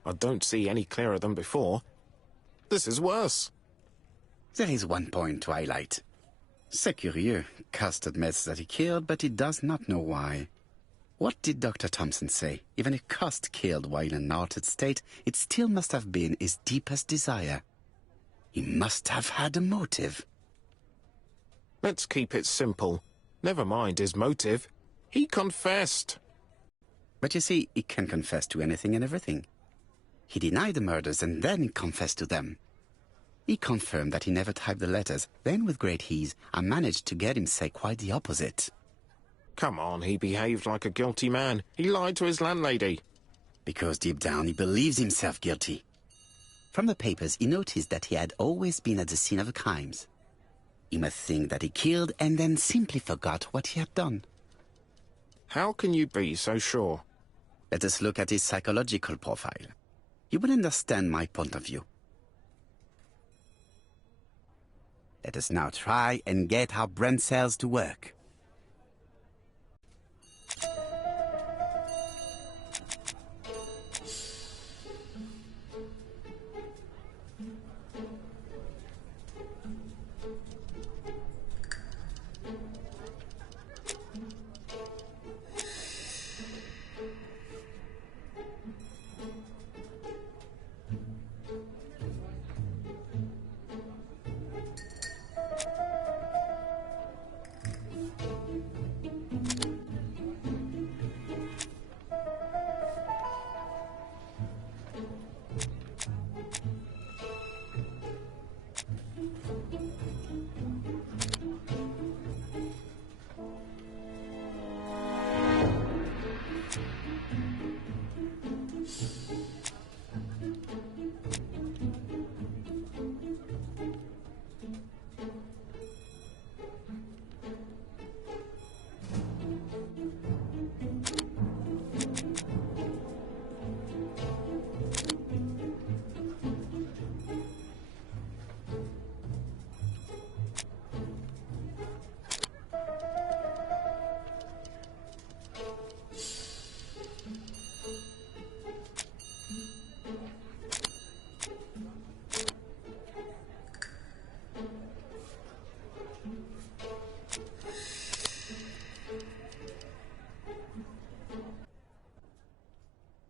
I don't see any clearer than before. This is worse. There is one point to highlight. C'est curieux. Cust admits that he killed, but he does not know why. What did Dr. Thompson say? Even if Cust killed while in an altered state, it still must have been his deepest desire. He must have had a motive. Let's keep it simple. Never mind his motive. He confessed. But you see, he can confess to anything and everything. He denied the murders and then he confessed to them. He confirmed that he never typed the letters. Then, with great ease, I managed to get him say quite the opposite. Come on, he behaved like a guilty man. He lied to his landlady. Because deep down he believes himself guilty. From the papers, he noticed that he had always been at the scene of the crimes. He must think that he killed and then simply forgot what he had done. How can you be so sure? Let us look at his psychological profile. You will understand my point of view. Let us now try and get our brain cells to work.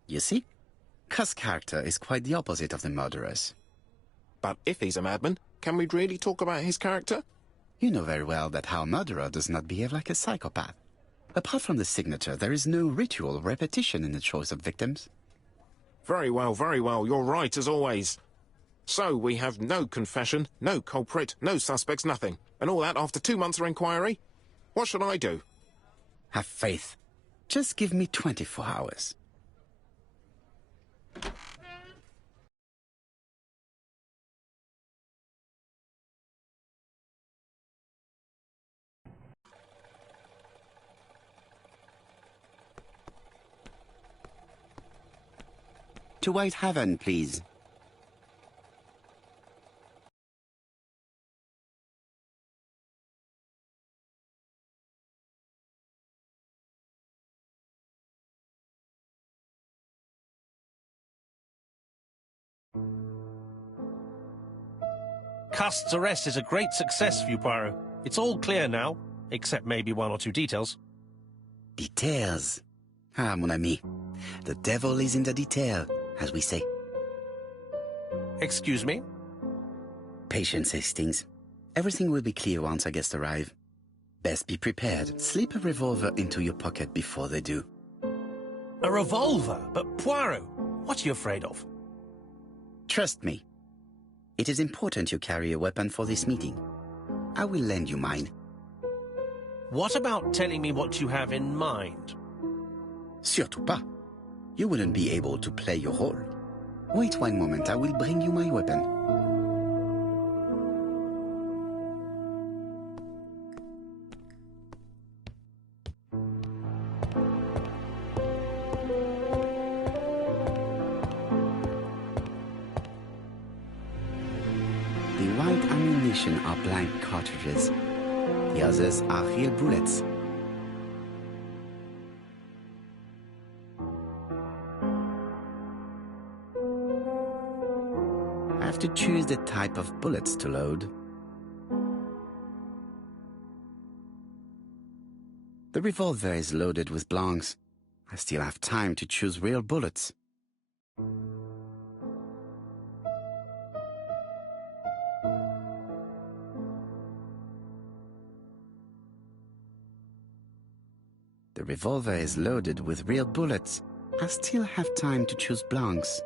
You see? Cust's character is quite the opposite of the murderer's. But if he's a madman, can we really talk about his character? You know very well that our murderer does not behave like a psychopath. Apart from the signature, there is no ritual or repetition in the choice of victims. Very well, you're right as always. So we have no confession, no culprit, no suspects, nothing. And all that after 2 months of inquiry? What should I do? Have faith. Just give me 24 hours. To Whitehaven, please. Cust's arrest is a great success for you, Poirot. It's all clear now, except maybe 1 or 2 details. Details. Ah, mon ami. The devil is in the detail, as we say. Excuse me? Patience, Hastings. Everything will be clear once our guests arrive. Best be prepared. Slip a revolver into your pocket before they do. A revolver? But Poirot, what are you afraid of? Trust me. It is important you carry a weapon for this meeting. I will lend you mine. What about telling me what you have in mind? Surtout pas. You wouldn't be able to play your role. Wait 1 moment, I will bring you my weapon. The white ammunition are blank cartridges. The others are real bullets. have to choose the type of bullets to load. The revolver is loaded with blancs. I still have time to choose real bullets. The revolver is loaded with real bullets. I still have time to choose blancs.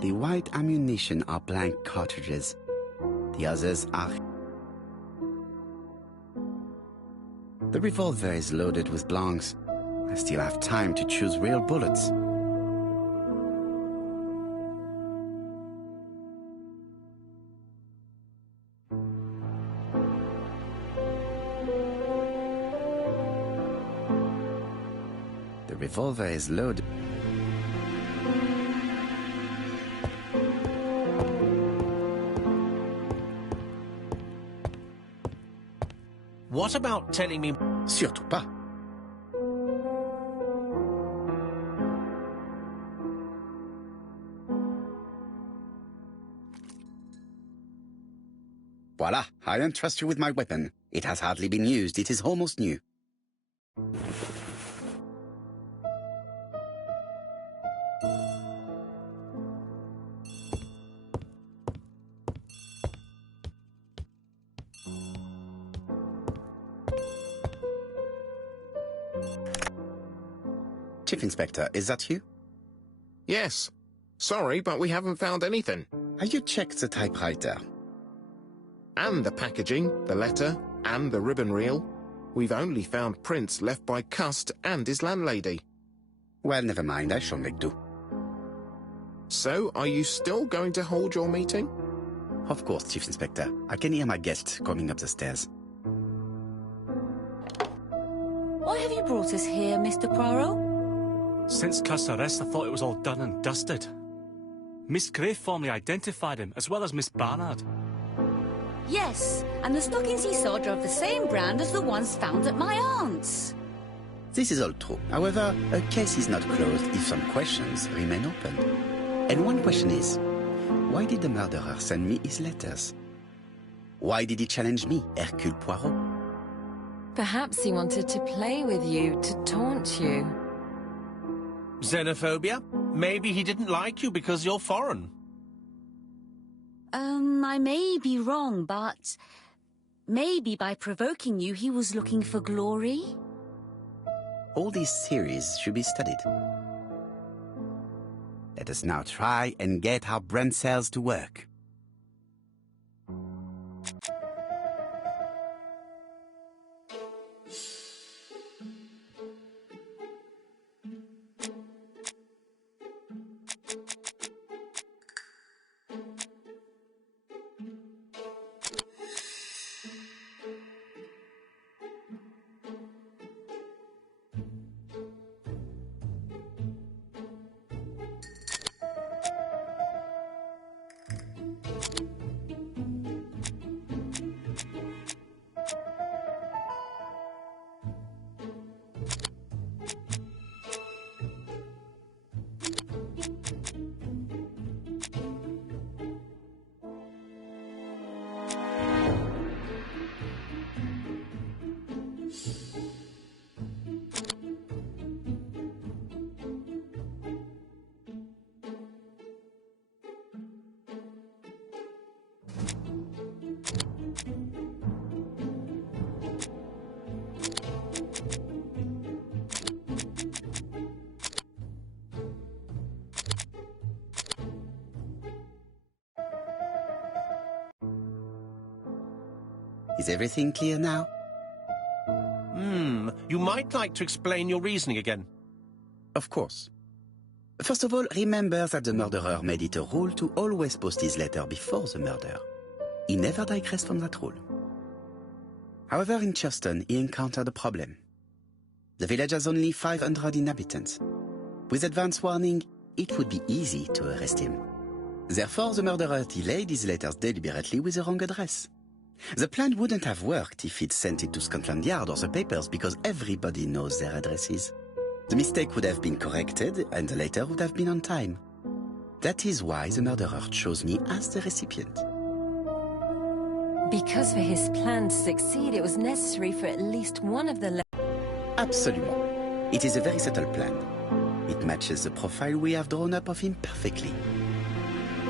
The white ammunition are blank cartridges. The others are... The revolver is loaded with blancs. I still have time to choose real bullets. The revolver is loaded. What about telling me... Surtout pas. Voila, I entrust you with my weapon. It has hardly been used. It is almost new. Chief Inspector, is that you? Yes. Sorry, but we haven't found anything. Have you checked the typewriter? And the packaging, the letter, and the ribbon reel. We've only found prints left by Cust and his landlady. Well, never mind, I shall make do. So, are you still going to hold your meeting? Of course, Chief Inspector. I can hear my guest coming up the stairs. Why have you brought us here, Mr. Poirot? Since Cust's arrest, I thought it was all done and dusted. Miss Gray formally identified him, as well as Miss Barnard. Yes, and the stockings he saw are of the same brand as the ones found at my aunt's. This is all true. However, a case is not closed if some questions remain open. And one question is, why did the murderer send me his letters? Why did he challenge me, Hercule Poirot? Perhaps he wanted to play with you, to taunt you. Xenophobia? Maybe he didn't like you because you're foreign. I may be wrong, but maybe by provoking you, he was looking for glory? All these theories should be studied. Let us now try and get our brain cells to work. Is everything clear now? You might like to explain your reasoning again. Of course. First of all, remember that the murderer made it a rule to always post his letter before the murder. He never digressed from that rule. However, in Churston, he encountered a problem. The village has only 500 inhabitants. With advance warning, it would be easy to arrest him. Therefore, the murderer delayed his letters deliberately with the wrong address. The plan wouldn't have worked if he'd sent it to Scotland Yard or the papers, because everybody knows their addresses. The mistake would have been corrected and the letter would have been on time. That is why the murderer chose me as the recipient. Because for his plan to succeed, it was necessary for at least one of the Absolument. It is a very subtle plan. It matches the profile we have drawn up of him perfectly.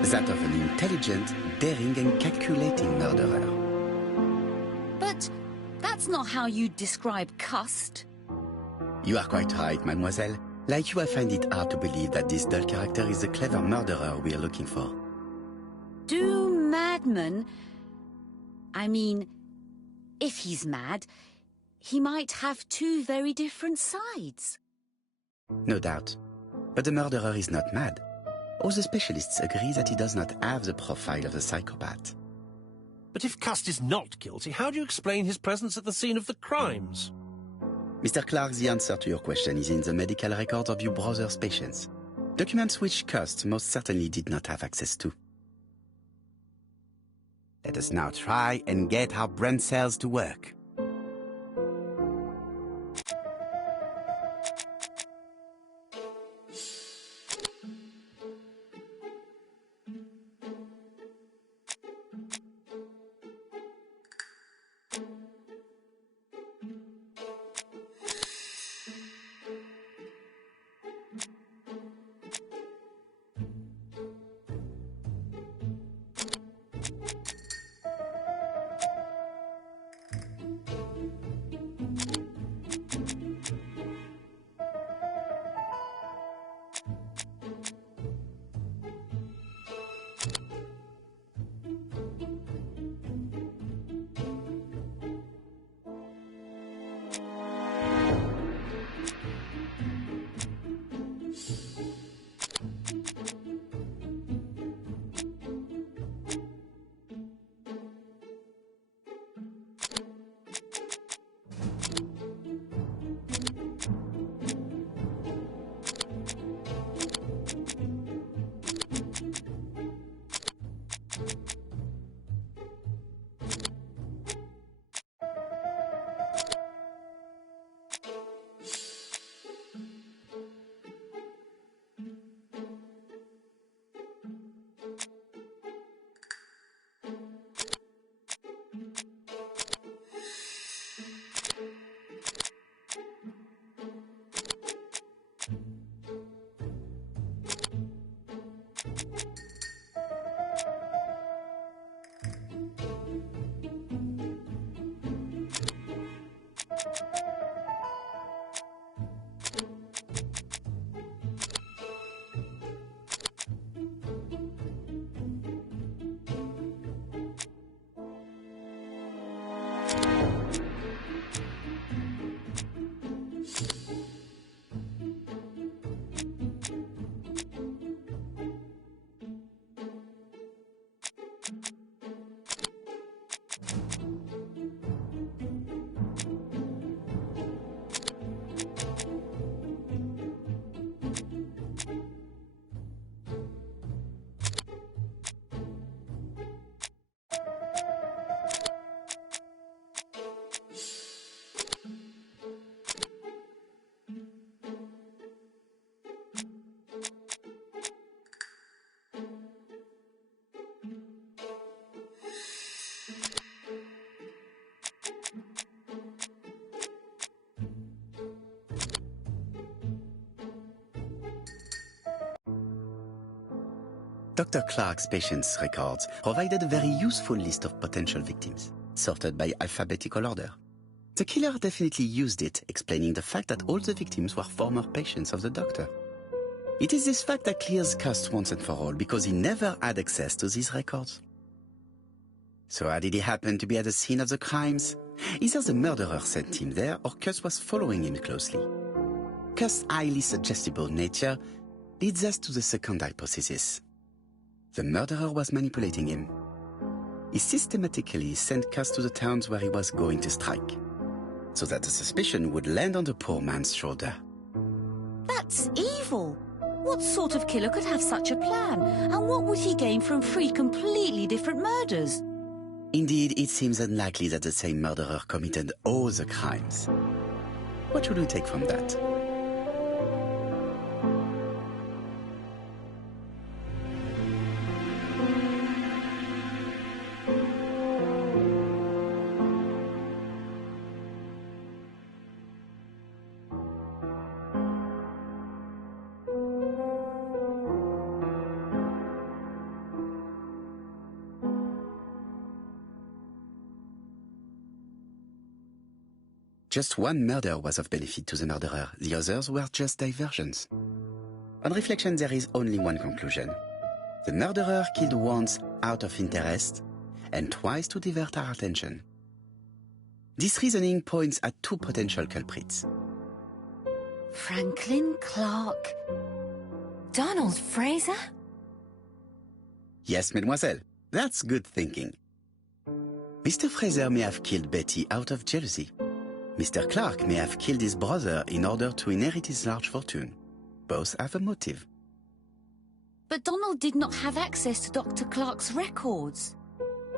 That of an intelligent, daring and calculating murderer. But that's not how you describe Cust. You are quite right, mademoiselle. Like you, I find it hard to believe that this dull character is the clever murderer we are looking for. Do madmen... I mean, if he's mad, he might have two very different sides. No doubt. But the murderer is not mad. All the specialists agree that he does not have the profile of a psychopath. But if Cust is not guilty, how do you explain his presence at the scene of the crimes? Mr. Clark, the answer to your question is in the medical records of your brother's patients. Documents which Cust most certainly did not have access to. Let us now try and get our brain cells to work. Dr. Clark's patients' records provided a very useful list of potential victims, sorted by alphabetical order. The killer definitely used it, explaining the fact that all the victims were former patients of the doctor. It is this fact that clears Cust once and for all, because he never had access to these records. So how did he happen to be at the scene of the crimes? Either the murderer sent him there, or Cust was following him closely. Cust's highly suggestible nature leads us to the second hypothesis. The murderer was manipulating him. He systematically sent Cust to the towns where he was going to strike, so that the suspicion would land on the poor man's shoulder. That's evil. What sort of killer could have such a plan? And what would he gain from 3 completely different murders? Indeed, it seems unlikely that the same murderer committed all the crimes. What should we take from that? Just one murder was of benefit to the murderer. The others were just diversions. On reflection, there is only one conclusion. The murderer killed once out of interest and twice to divert our attention. This reasoning points at 2 potential culprits. Franklin Clark. Donald Fraser? Yes, mademoiselle. That's good thinking. Mr. Fraser may have killed Betty out of jealousy. Mr. Clark may have killed his brother in order to inherit his large fortune. Both have a motive. But Donald did not have access to Dr. Clark's records.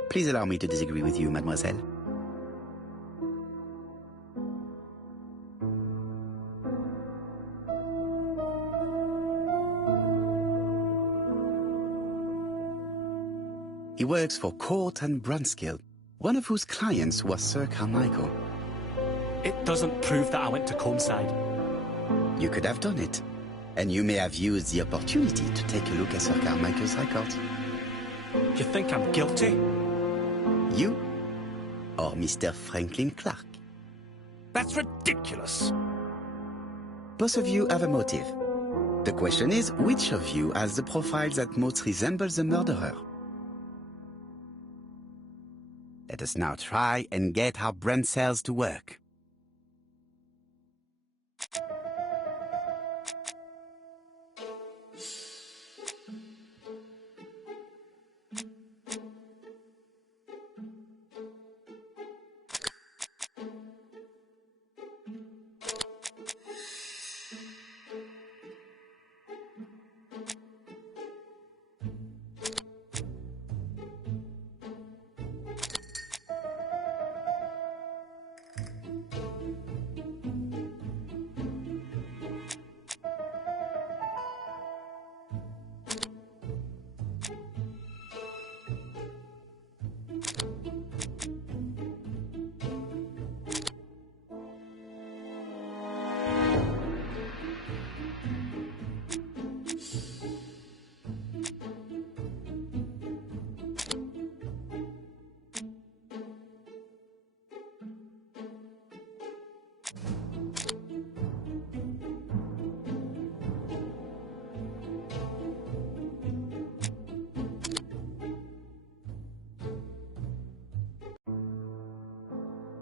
Please allow me to disagree with you, mademoiselle. He works for Court and Brunskill, one of whose clients was Sir Carmichael. It doesn't prove that I went to Comeside. You could have done it, and you may have used the opportunity to take a look at Sir Carmichael's records. You think I'm guilty? You or Mr. Franklin Clark? That's ridiculous. Both of you have a motive. The question is, which of you has the profile that most resembles the murderer? Let us now try and get our brain cells to work.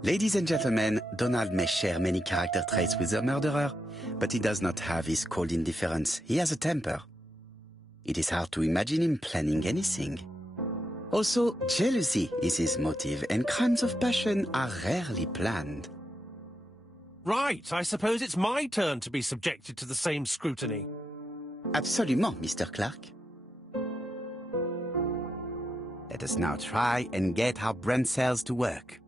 Ladies and gentlemen, Donald may share many character traits with the murderer, but he does not have his cold indifference. He has a temper. It is hard to imagine him planning anything. Also, jealousy is his motive, and crimes of passion are rarely planned. Right, I suppose it's my turn to be subjected to the same scrutiny. Absolument, Mr. Clark. Let us now try and get our brain cells to work.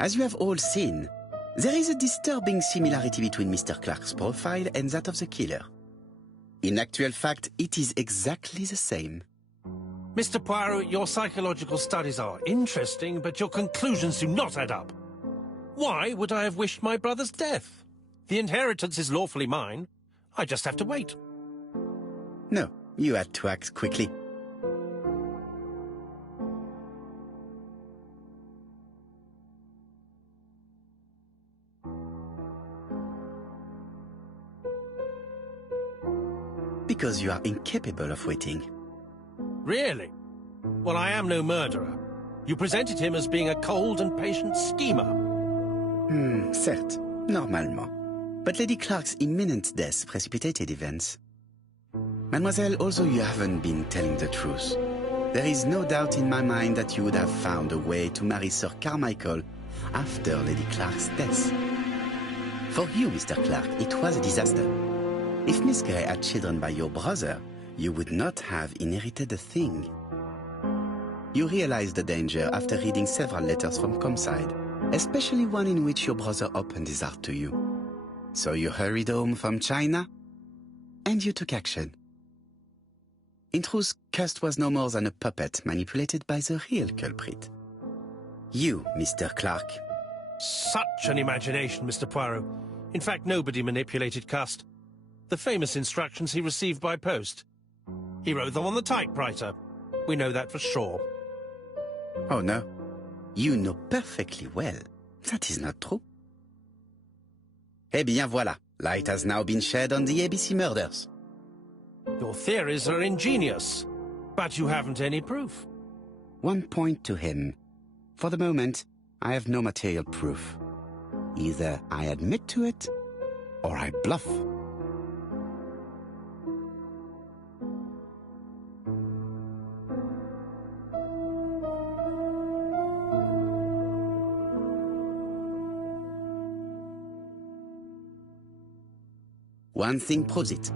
As you have all seen, there is a disturbing similarity between Mr. Clark's profile and that of the killer. In actual fact, it is exactly the same. Mr. Poirot, your psychological studies are interesting, but your conclusions do not add up. Why would I have wished my brother's death? The inheritance is lawfully mine. I just have to wait. No, you had to act quickly. Because you are incapable of waiting. Really? Well, I am no murderer. You presented him as being a cold and patient schemer. Certes, normalement. But Lady Clark's imminent death precipitated events. Mademoiselle, although you haven't been telling the truth, there is no doubt in my mind that you would have found a way to marry Sir Carmichael after Lady Clark's death. For you, Mr. Clark, it was a disaster. If Miss Grey had children by your brother, you would not have inherited a thing. You realized the danger after reading several letters from Comside, especially one in which your brother opened his heart to you. So you hurried home from China, and you took action. In truth, Cust was no more than a puppet manipulated by the real culprit. You, Mr. Clark. Such an imagination, Mr. Poirot. In fact, nobody manipulated Cust. The famous instructions he received by post. He wrote them on the typewriter. We know that for sure. Oh no, you know perfectly well. That is not true. Eh bien voilà, light has now been shed on the ABC murders. Your theories are ingenious, but you haven't any proof. One point to him. For the moment, I have no material proof. Either I admit to it, or I bluff. One thing proves it.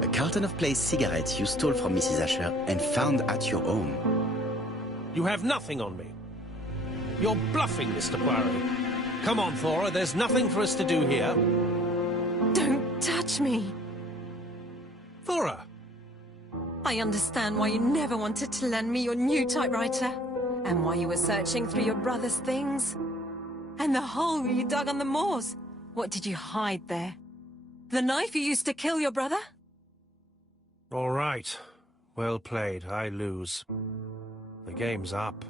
A carton of placed cigarettes you stole from Mrs. Asher and found at your home. You have nothing on me. You're bluffing, Mr. Poirot. Come on, Thora, there's nothing for us to do here. Don't touch me. Thora! I understand why you never wanted to lend me your new typewriter, and why you were searching through your brother's things. And the hole you dug on the moors. What did you hide there? The knife you used to kill your brother? All right. Well played. I lose. The game's up.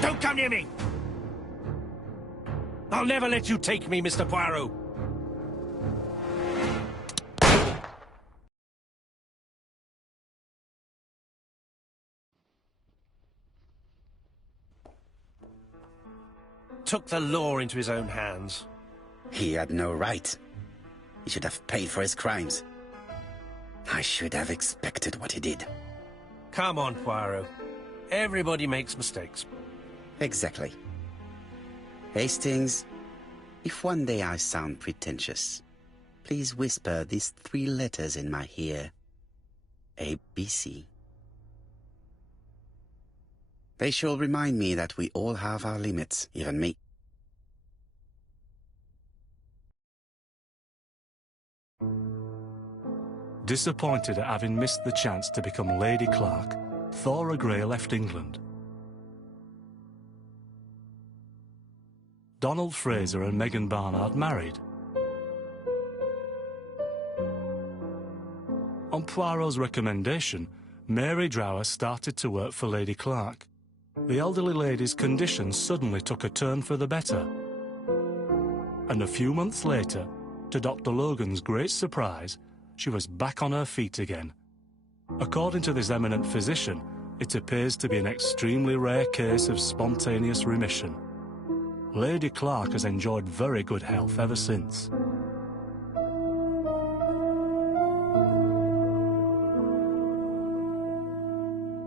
Don't come near me! I'll never let you take me, Mr. Poirot! Took the law into his own hands. He had no right. He should have paid for his crimes. I should have expected what he did. Come on, Poirot. Everybody makes mistakes. Exactly. Hastings, if one day I sound pretentious, please whisper these 3 letters in my ear. ABC. They shall remind me that we all have our limits, even me. Disappointed at having missed the chance to become Lady Clark, Thora Grey left England. Donald Fraser and Megan Barnard married. On Poirot's recommendation, Mary Drower started to work for Lady Clark. The elderly lady's condition suddenly took a turn for the better. And a few months later, to Dr. Logan's great surprise, she was back on her feet again. According to this eminent physician, it appears to be an extremely rare case of spontaneous remission. Lady Clark has enjoyed very good health ever since.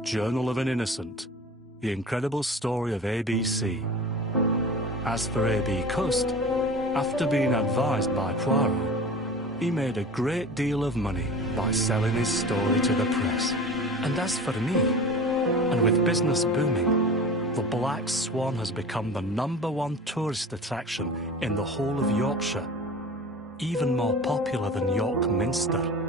Journal of an Innocent. The incredible story of ABC. As for A.B. Cust, after being advised by Poirot, he made a great deal of money by selling his story to the press. And as for me, and with business booming, the Black Swan has become the #1 tourist attraction in the whole of Yorkshire. even more popular than York Minster.